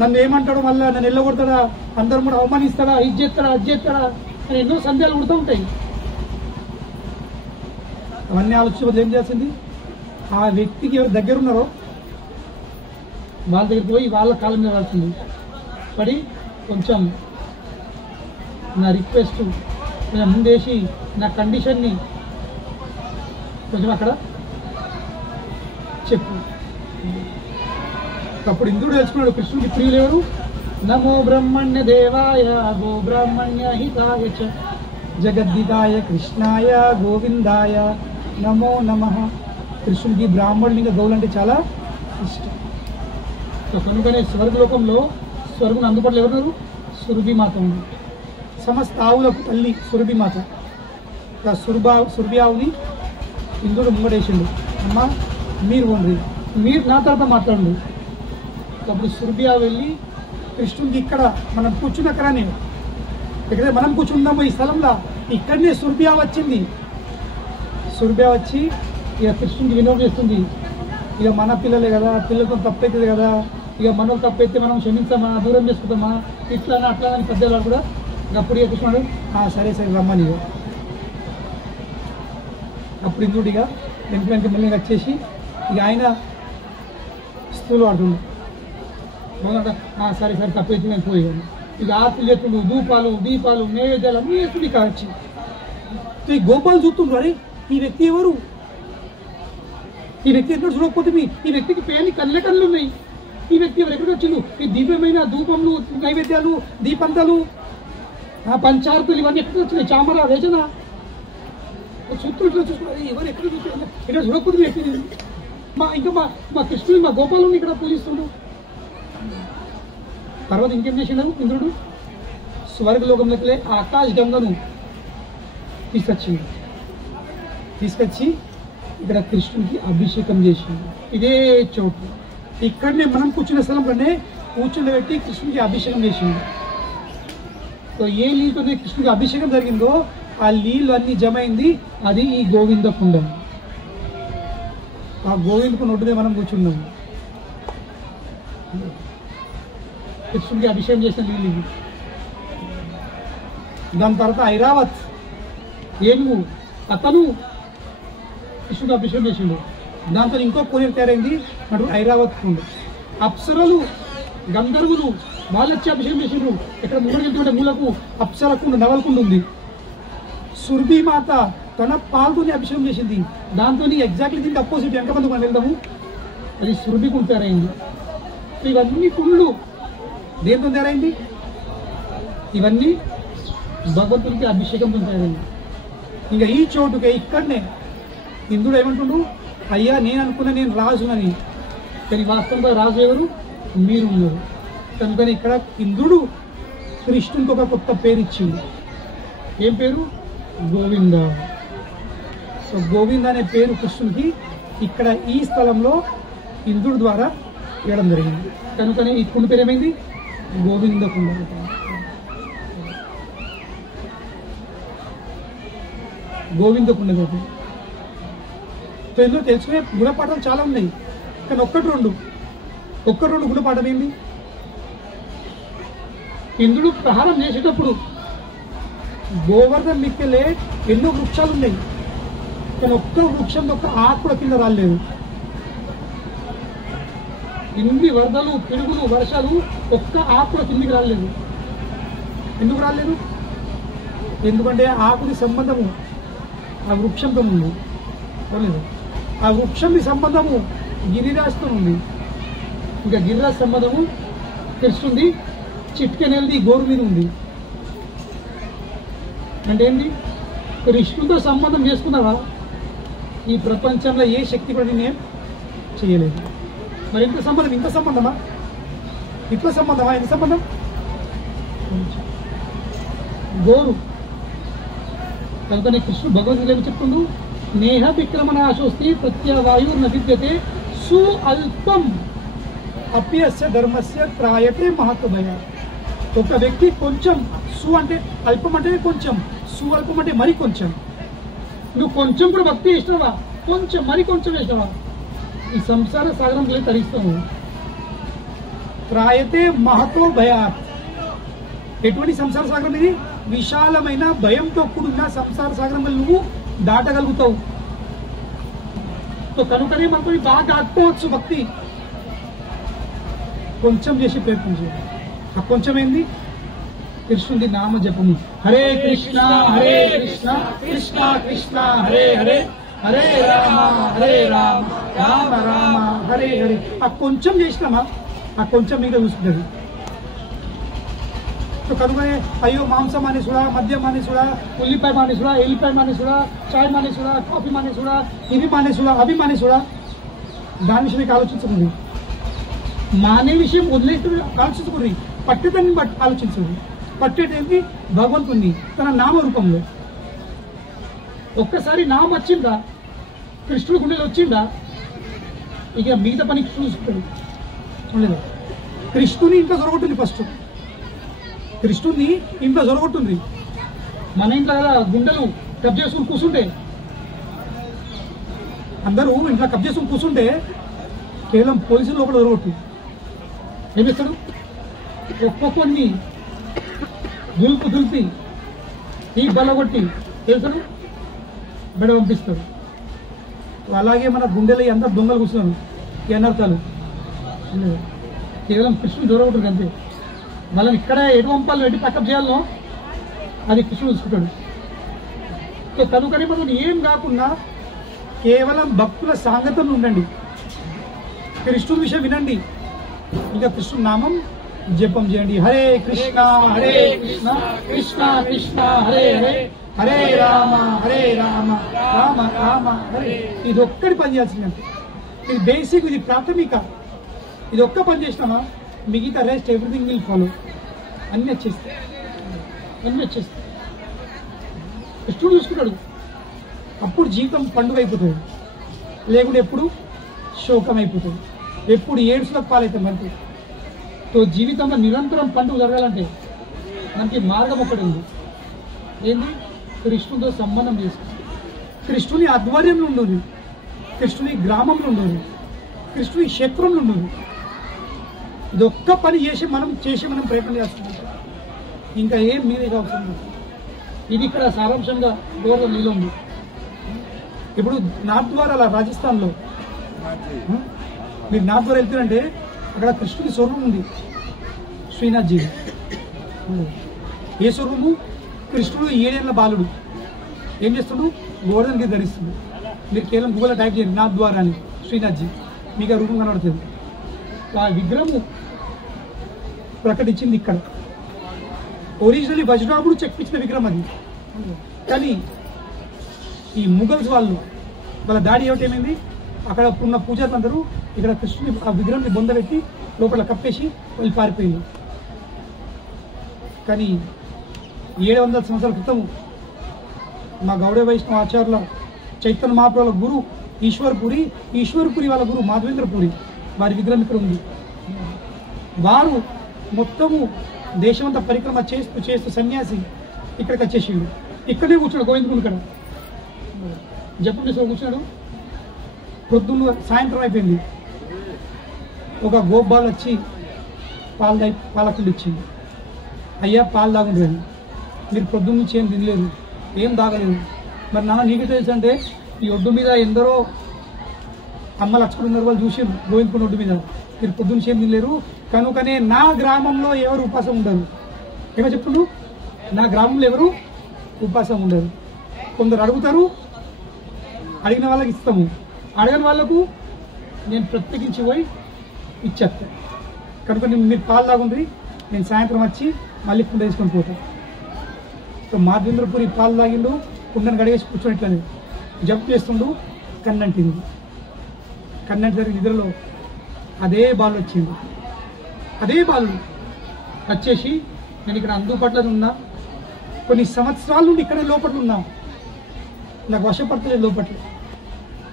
నన్ను ఏమంటాడో, మళ్ళీ నన్ను ఎల్లగొడతాడా, అందరూ కూడా అవమానిస్తాడా, ఇది చేస్తాడా, అది చేస్తాడా అని ఎన్నో సందేహాలు కొడుతూ ఉంటాయి. అవన్నీ ఆలోచించబోతే ఏం చేయాల్సింది? ఆ వ్యక్తికి ఎవరు దగ్గర ఉన్నారో వాళ్ళ దగ్గరికి పోయి వాళ్ళ కాలం మీద పడుతుంది, పడి కొంచెం నా రిక్వెస్ట్ కొంచెం ముందేసి నా కండిషన్ని కొంచెం అక్కడ చెప్పు. అప్పుడు ఇంద్రుడు తెలుసుకున్నాడు కృష్ణుడికి ప్రియులు ఎవరు. నమో బ్రహ్మణ్య దేవాయ గో బ్రాహ్మణ్య హితాయ చ జగద్దితాయ కృష్ణాయ గోవిందాయ నమో నమః. కృష్ణుడికి బ్రాహ్మణులు ఇంకా గౌలు అంటే చాలా ఇష్టం. కనుకనే స్వర్గలోకంలో స్వర్గం అందుబాటులో ఎవరున్నారు? సురభిమాత ఉంది. సమస్త ఆవులకు తల్లి సురభిమాత. సురభి ఆవుని ఇంద్రుడు ముంగడేసిండు, అమ్మ మీరు వండి, మీరు నా తర్వాత మాట్లాడండి. అప్పుడు సురభి ఆవు వెళ్ళి కృష్ణుడికి ఇక్కడ మనం కూర్చున్న అక్కడనే, ఇక్కడ మనం కూర్చుందాము ఈ స్థలంలో, ఇక్కడనే సురభి ఆవు వచ్చింది. సురభి ఆవు వచ్చి ఇక కృష్ణుడికి వినోదం చేస్తుంది. ఇక మన పిల్లలే కదా, పిల్లలతో తప్పైతుంది కదా, ఇక మనం తప్పైతే మనం క్షమించామా, దూరం చేసుకుంటామా, ఇట్లా అట్లా అని పెద్దవాళ్ళు కూడా. అప్పుడు ఇక కృష్ణుడు సరే సరే రమ్మని. అప్పుడు ఇంద్రుడిగా వెంట మళ్ళీ వచ్చేసి ఇక ఆయన స్థూలు ఆడుతుండు. సరే సరే తప్పైతే నేను పోయాను. ఇక ఆర్తులు ఎత్తుడు, ధూపాలు, దీపాలు, నైవేద్యాలు అన్నీ ఎత్తుడు ఇక వచ్చి ఈ గోపాలు చూస్తుండ్రు. అరే ఈ వ్యక్తి ఎవరు? ఈ వ్యక్తి ఎక్కడ చూడకపోతే ఈ వ్యక్తికి పేని కళ్ళు ఉన్నాయి. ఈ వ్యక్తి ఎవరు, ఎక్కడికి వచ్చిండు? ఈ దివ్యమైన ధూపములు, నైవేద్యాలు, దీపంతలు, పంచార్తులు ఇవన్నీ ఎక్కడ వచ్చినాయి? చామర వేచన చుట్టూ ఇట్లా చూసుకున్నారు. ఎవరు ఎక్కడ చూస్తున్నారు? ఇక్కడ చూడకపోతే వ్యక్తి ఇంకా మా కృష్ణుడు, మా గోపాలను ఇక్కడ పూజిస్తుండ్రు. తర్వాత ఇంకేం చేసిండు ఇంద్రుడు? స్వర్గలోకంలోకి ఆకాశ గంగను తీసుకొచ్చి ఇక్కడ కృష్ణుడికి అభిషేకం చేసింది. ఇదే చోటు, ఇక్కడనే మనం కూర్చున్న స్థలం కన్నా కూర్చుండబెట్టి కృష్ణుడికి అభిషేకం చేసింది. సో ఏ నీళ్ళతోనే కృష్ణుడికి అభిషేకం జరిగిందో ఆ నీళ్ళు అన్ని జమ అయింది. అది ఈ గోవింద కుండం. ఆ గోవింద కుండ ఒడ్డునే మనం కూర్చున్నాము. కృష్ణుడికి అభిషేకం చేసిన నీళ్ళు ఇవి. దాని తర్వాత ఐరావత్ ఏనుగు, అతను కృష్ణుడికి అభిషేకం చేసిండు. దాంతో ఇంకో కోనేరు తయారైంది, అటు ఐరావత్ కుండ. అప్సరలు, గంధర్వులు వాళ్ళు వచ్చి అభిషేకం చేసిండ్రు. ఇక్కడ ముందుకు మూలకు అప్సర కుండ, నవలకుండ ఉంది. సురభి మాత తన పాల్గొని అభిషేకం చేసింది. దాంతో ఎగ్జాక్ట్లీ దీనికి అపోజిట్ వెనక మంది మనం వెళ్దాము, అది సురభి కుండ తయారైంది. ఇవన్నీ కుండ్లు దేంతో తయారైంది? ఇవన్నీ భగవంతుడికి అభిషేకం తయారైంది. ఇంకా ఈ చోటుకే ఇక్కడనే ఇంద్రుడు ఏమంటుండు? అయ్యా నేను అనుకున్నా నేను రాజునని, కానీ వాస్తవంగా రాజు ఎవరు? మీరు ఉన్నారు. కనుకని ఇక్కడ ఇంద్రుడు కృష్ణునికి ఒక కొత్త పేరు ఇచ్చింది. ఏం పేరు? గోవింద. సో గోవింద అనే పేరు కృష్ణునికి ఇక్కడ ఈ స్థలంలో ఇంద్రుడి ద్వారా ఇవ్వడం జరిగింది. కనుకనే ఈ కుండ పేరు ఏమైంది? గోవింద కుండ. గోవింద కుండ. సో ఇందులో తెలుసుకునే గుణపాఠాలు చాలా ఉన్నాయి, కానీ ఒక్కటి రెండు గుణపాఠం ఏంటి? ఇంద్రుడు ప్రహారం చేసేటప్పుడు గోవర్ధన్ మిక్కెలే ఎన్నో వృక్షాలు ఉన్నాయి, కానీ ఒక్క వృక్షం ఒక్క ఆకు కూడా కింద రాలేదు. ఇన్ని వరదలు, పిడుగులు, వర్షాలు, ఒక్క ఆకు కూడా కిందికి రాలేదు. ఎందుకు రాలేదు? ఎందుకంటే ఆకుని సంబంధము ఆ వృక్షంతో ఉంది. ఆ వృక్షంకి సంబంధము గిరిరాజుతో ఉంది. ఇంకా గిరిరాజు సంబంధము కృష్ణుంది చిట్కెనెల్ది గోరు మీద ఉంది. అంటే ఏంటి? కృష్ణుడితో సంబంధం చేసుకున్నావా? ఈ ప్రపంచంలో ఏ శక్తి కూడా నేను చేయలేదు. మరి ఇంత సంబంధమా? ఇట్లా సంబంధమా? ఎంత సంబంధం? గోరు. కనుకనే కృష్ణుడు భగవద్గీత ఏమి చెప్తుండు? నేహ విక్రమణాశోస్తి ప్రత్యవాయు నవిద్యతే సు అల్పం అప్యస్య ధర్మస్య త్రాయతే మహత్వభయ. ఒక వ్యక్తి కొంచెం, సు అంటే అల్పం అంటే కొంచెం, సువల్పం అంటే మరి కొంచెం. నువ్వు కొంచెం కూడా భక్తి చేసినావా? కొంచెం, మరి కొంచెం వేసినావా? ఈ సంసార సాగరం తరిస్తావు. త్రాయతే మహత్వ భయాత్. ఎటువంటి సంసార సాగరం ఇది? విశాలమైన భయంతో కూడిన సంసార సాగరం నువ్వు దాటగలుగుతావు. సో కనుకనే మనకు బాగా దాటుకోవచ్చు భక్తి. కొంచెం చేసి ప్రయత్నం చేయాలి. ఆ కొంచెం ఏంది? కృష్ణుడి నామ జపము. హరే కృష్ణ హరే కృష్ణ కృష్ణ కృష్ణ హరే హరే హరే రామ హరే రామ రామ రామ హరే హరే. ఆ కొంచెం చేసినామా? ఆ కొంచెం మీద చూసుకుంటుంది. కనుకనే అయ్యో మాంసం మానేసుడా, మద్యం మానేసుడా, ఉల్లిపాయ మానేసుడా, ఎల్లిపాయ మానేసుడా, చాయ్ మానేసుడా, కాఫీ మానేసుడా, ఇవి మానేసుడా, అవి మానేసుడా, దాని విషయం మీకు ఆలోచించుకుంది. మానే విషయం వదిలేసి ఆలోచించుకుని పట్టేదాన్ని బట్టి ఆలోచించుకుంది. పట్టేటేంటి? భగవంతుని తన నామరూపంలో. ఒక్కసారి నామం వచ్చిందా, కృష్ణుడి గుండెలో వచ్చిందా, ఇక మిగతా పని చూసుకుంటాడు. చూడలేదు, కృష్ణుని ఇంట్లో దొరకొట్టుంది. ఫస్ట్ కృష్ణుని ఇంట్లో దొరకొట్టుంది. మన ఇంట్లో కదా గుండెలు కబ్ చేసుకుని కూర్చుంటే, అందరూ ఇంట్లో కబ్ చేసుకుని కూర్చుంటే కేవలం పోలీసులు లోపల దొరకొట్టు ఏం చేస్తాడు? ఒక్కొక్కరిని దులిపి ఈ బలగొట్టి చేస్తాడు, బెడ పంపిస్తాడు. అలాగే మన గుండెలు అందరు దొంగలు కూర్చున్నారు. ఈ అనర్థాలు కేవలం కృష్ణుడు దొరకొట్టు అంతే. వాళ్ళని ఇక్కడ ఎటు పంపాలో ఎటు పక్కప్ చేయాలో అది కృష్ణుడు చూసుకుంటాడు. సో కనుకనే మనం ఏం కాకుండా కేవలం భక్తుల సాంగత్యంలో ఉండండి, కృష్ణుడి విషయం వినండి, ఇంకా కృష్ణుడి నామం జపం చేయండి. హరే కృష్ణ కృష్ణ కృష్ణ హరే హరే హరే రామ రామ రామ హరే. ఇది ఒక్కటి పని చేయాల్సిందంటే, ఇది బేసిక్, ఇది ప్రాథమిక. ఇది ఒక్క పని చేసినామా మిగతా రెస్ట్ ఎవ్రీథింగ్ విల్ ఫాలో. అన్నీ వచ్చేస్తాయి. కృష్ణుడు చూసుకుంటాడు. అప్పుడు జీవితం పండుగ అయిపోతుంది. లేకుంటే ఎప్పుడు శోకం అయిపోతుంది, ఎప్పుడు ఏడుసులకు పాలవుతాం అంతే. సో జీవితంలో నిరంతరం పండుగ జరగాలంటే మనకి మార్గం ఒకటి ఉంది. ఏంది? కృష్ణుడితో సంబంధం చేసుకోవాలి. కృష్ణుని ఆధ్వర్యంలో ఉండదు, కృష్ణుని గ్రామంలో ఉండదు, కృష్ణుని క్షేత్రంలో ఉండదు. ఇది ఒక్క పని మనం ప్రయత్నం చేస్తున్నాం. ఇంకా ఏం మీరే అవసరం లేదు. ఇది ఇక్కడ సారాంశంగా గోవర్ధన్ నీలో ఉంది. ఇప్పుడు నార్త్ ద్వారా అలా రాజస్థాన్లో మీరు నార్త్ ద్వారా వెళ్తారంటే అక్కడ కృష్ణుడి స్వరూపం ఉంది, శ్రీనాథ్జీ. ఏ స్వరూపము? కృష్ణుడు 7 ఏళ్ల బాలుడు ఏం చేస్తుడు? గోవర్ధన్ గిరి ధరిస్తుంది. మీరు కేవలం గూగుల్లో టైప్ చేయండి నాథ్ ద్వారా అని, శ్రీనాథ్జీ, మీకు ఆ రూపం కనబడుతుంది. ఆ విగ్రహము ప్రకటించింది ఇక్కడ. ఒరిజినల్లీ వజ్రాపుడు చెక్కించిన విగ్రహం అది. కానీ ఈ ముఘల్స్ వాళ్ళ దాడి ఏమిటేమైంది? అక్కడ ఉన్న పూజారులందరూ ఇక్కడ కృష్ణుని ఆ విగ్రహాన్ని బొందబెట్టి లోపల కప్పేసి వాళ్ళు పారిపోయింది. కానీ 700 సంవత్సరాల క్రితం మా గౌడ వైష్ణవ ఆచార్యుల చైతన్య మహాప్రభుల గురు ఈశ్వర్పురి వాళ్ళ గురు మాధవేంద్రపురి వారి విగ్రహం ఇక్కడ ఉంది. వారు మొత్తము దేశమంతా పరిక్రమ చేస్తూ సన్యాసి ఇక్కడికి వచ్చేసిండు. ఇక్కడే కూర్చున్నాడు గోవిందగుండు ఇక్కడ జపం కూర్చున్నాడు. పొద్దున్న సాయంత్రం అయిపోయింది. ఒక గోపాల్ వచ్చి పాలకుండి ఇచ్చింది. అయ్యా పాలు తాగుండేది, మీరు పొద్దున్న నుంచి ఏం తినలేదు, ఏం తాగలేదు. మరి నాన్న నీకు తెలుసు అంటే ఈ ఒడ్డు మీద ఎందరో అమ్మలు అచ్చుకున్నారు, వాళ్ళు చూసి గోవిందగుండు ఒడ్డు మీద మీరు పొద్దున్న నుంచి ఏం తినలేరు, కనుకనే నా గ్రామంలో ఎవరు ఉపాసం ఉండరు. ఏమో చెప్తుండ్రు, నా గ్రామంలో ఎవరు ఉపాసం ఉండరు. కొందరు అడుగుతారు, అడిగిన వాళ్ళకి ఇస్తాము, అడగని వాళ్ళకు నేను ప్రత్యేకించి పోయి ఇచ్చేస్తా. కనుక మీరు పాలు తాగుండ్రి, నేను సాయంత్రం వచ్చి మళ్ళీ కుండ వేసుకొని పోతాను. సో మాధవేంద్రపురి పాలు తాగిండు, కుండను గడిగేసి కూర్చొని జంప్ చేస్తుండు. కన్నంటింది. కన్నంటి జరిగిన నిద్రలో అదే బాల్ వచ్చింది. అదే బాల్ వచ్చేసి నేను ఇక్కడ అందుబాటులో ఉన్నా, కొన్ని సంవత్సరాల నుండి ఇక్కడే లోపల ఉన్నా, నాకు వశపడతలేదు, లోపల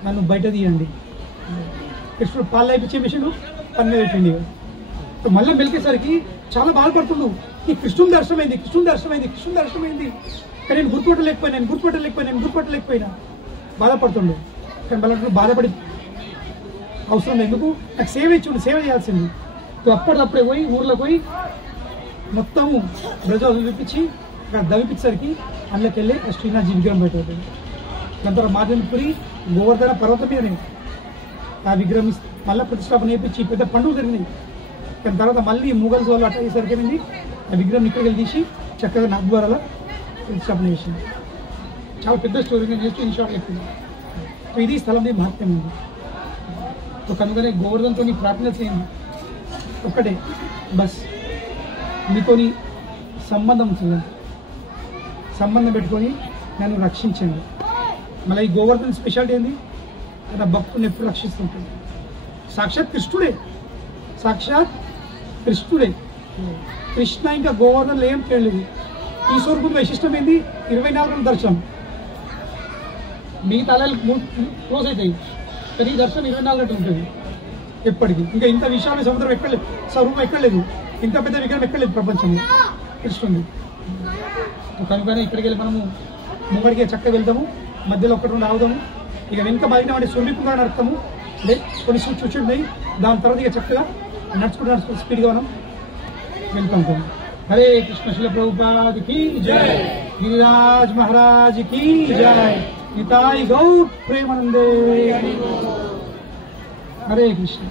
నన్ను బయట తీయండి. కృష్ణుడు పాలు అయిపించే మిషను పని మీద పెట్టింది. మళ్ళీ మెలికేసరికి చాలా బాధపడుతుండు. ఈ కృష్ణుని దర్శనమైంది. కానీ నేను గుర్తుపట్టలేకపోయినా బాధపడుతుండు. కానీ మళ్ళీ బాధపడి అవసరం ఎందుకు, నాకు సేవ చేయాల్సింది. అప్పటికప్పుడే పోయి ఊర్లో పోయి మొత్తము బ్రజాలు చూపించి అక్కడ దవిపించేసరికి అందులోకి వెళ్ళి శ్రీనాథ్జీ విగ్రహం పెట్టేది. దాని తర్వాత మాధవేంద్రపురి గోవర్ధన పర్వతం మీదనే ఆ విగ్రహం మళ్ళీ ప్రతిష్టాపన చేయించి పెద్ద పండుగ జరిగినాయి. దాని తర్వాత మళ్ళీ ముగల్స్ వాళ్ళు అట్లా సరిపోయింది. ఆ విగ్రహం ఇక్కడికి వెళ్ళి తీసి చక్కగా నాథ్వారాలో ప్రతిష్టాపన చేసింది. చాలా పెద్ద స్టోరీ, నేను చేస్తూ ఇన్ షార్ట్ చెప్పింది. ఇది స్థలం మహత్యం ఉంది. కనుకనే గోవర్ధన్తో ప్రార్థన చేయండి, ఒక్కటే బస్ మీతోని సంబంధం ఉంటుందండి, సంబంధం పెట్టుకొని నన్ను రక్షించండి. మళ్ళీ ఈ గోవర్ధన్ స్పెషాలిటీ ఏంది, తన భక్తుని ఎప్పుడు రక్షిస్తుంటుంది. సాక్షాత్ కృష్ణుడే. కృష్ణ ఇంకా గోవర్ధన్లో ఏం తెలియదు. ఈశ్వరుడు వైశిష్టం ఏంది, 24 గంటల దర్శనం. మిగతా క్లోజ్ అవుతాయి, కానీ ఈ దర్శనం 24 గంటలు ఉంటుంది ఎప్పటికీ. ఇంకా ఇంత విశాల సముద్రం ఎక్కలేదు, స్వరూపం ఎక్కలేదు, ఇంత పెద్ద విగ్రహం ఎక్కలేదు ప్రపంచంలో కృష్ణుడు. కనుకనే ఇక్కడికి వెళ్ళి మనము ముంగడికి చక్కగా వెళ్తాము, మధ్యలో ఒక్కటి రెండు ఆగుదాము. ఇక వెనుక బాగిన వాటి సొమ్మికుండా నడుస్తాము, కొన్ని చూచి ఉన్నాయి. దాని తర్వాత ఇక చక్కగా నడుచుకుంటూ స్పీడ్గా మనం వెళ్తాం. హరే కృష్ణ శిల ప్రభుపాద్ కీ జై, గిరిరాజ్ మహారాజ్ కీ జై, నితాయి గౌర్ ప్రేమానందే. హరే కృష్ణ.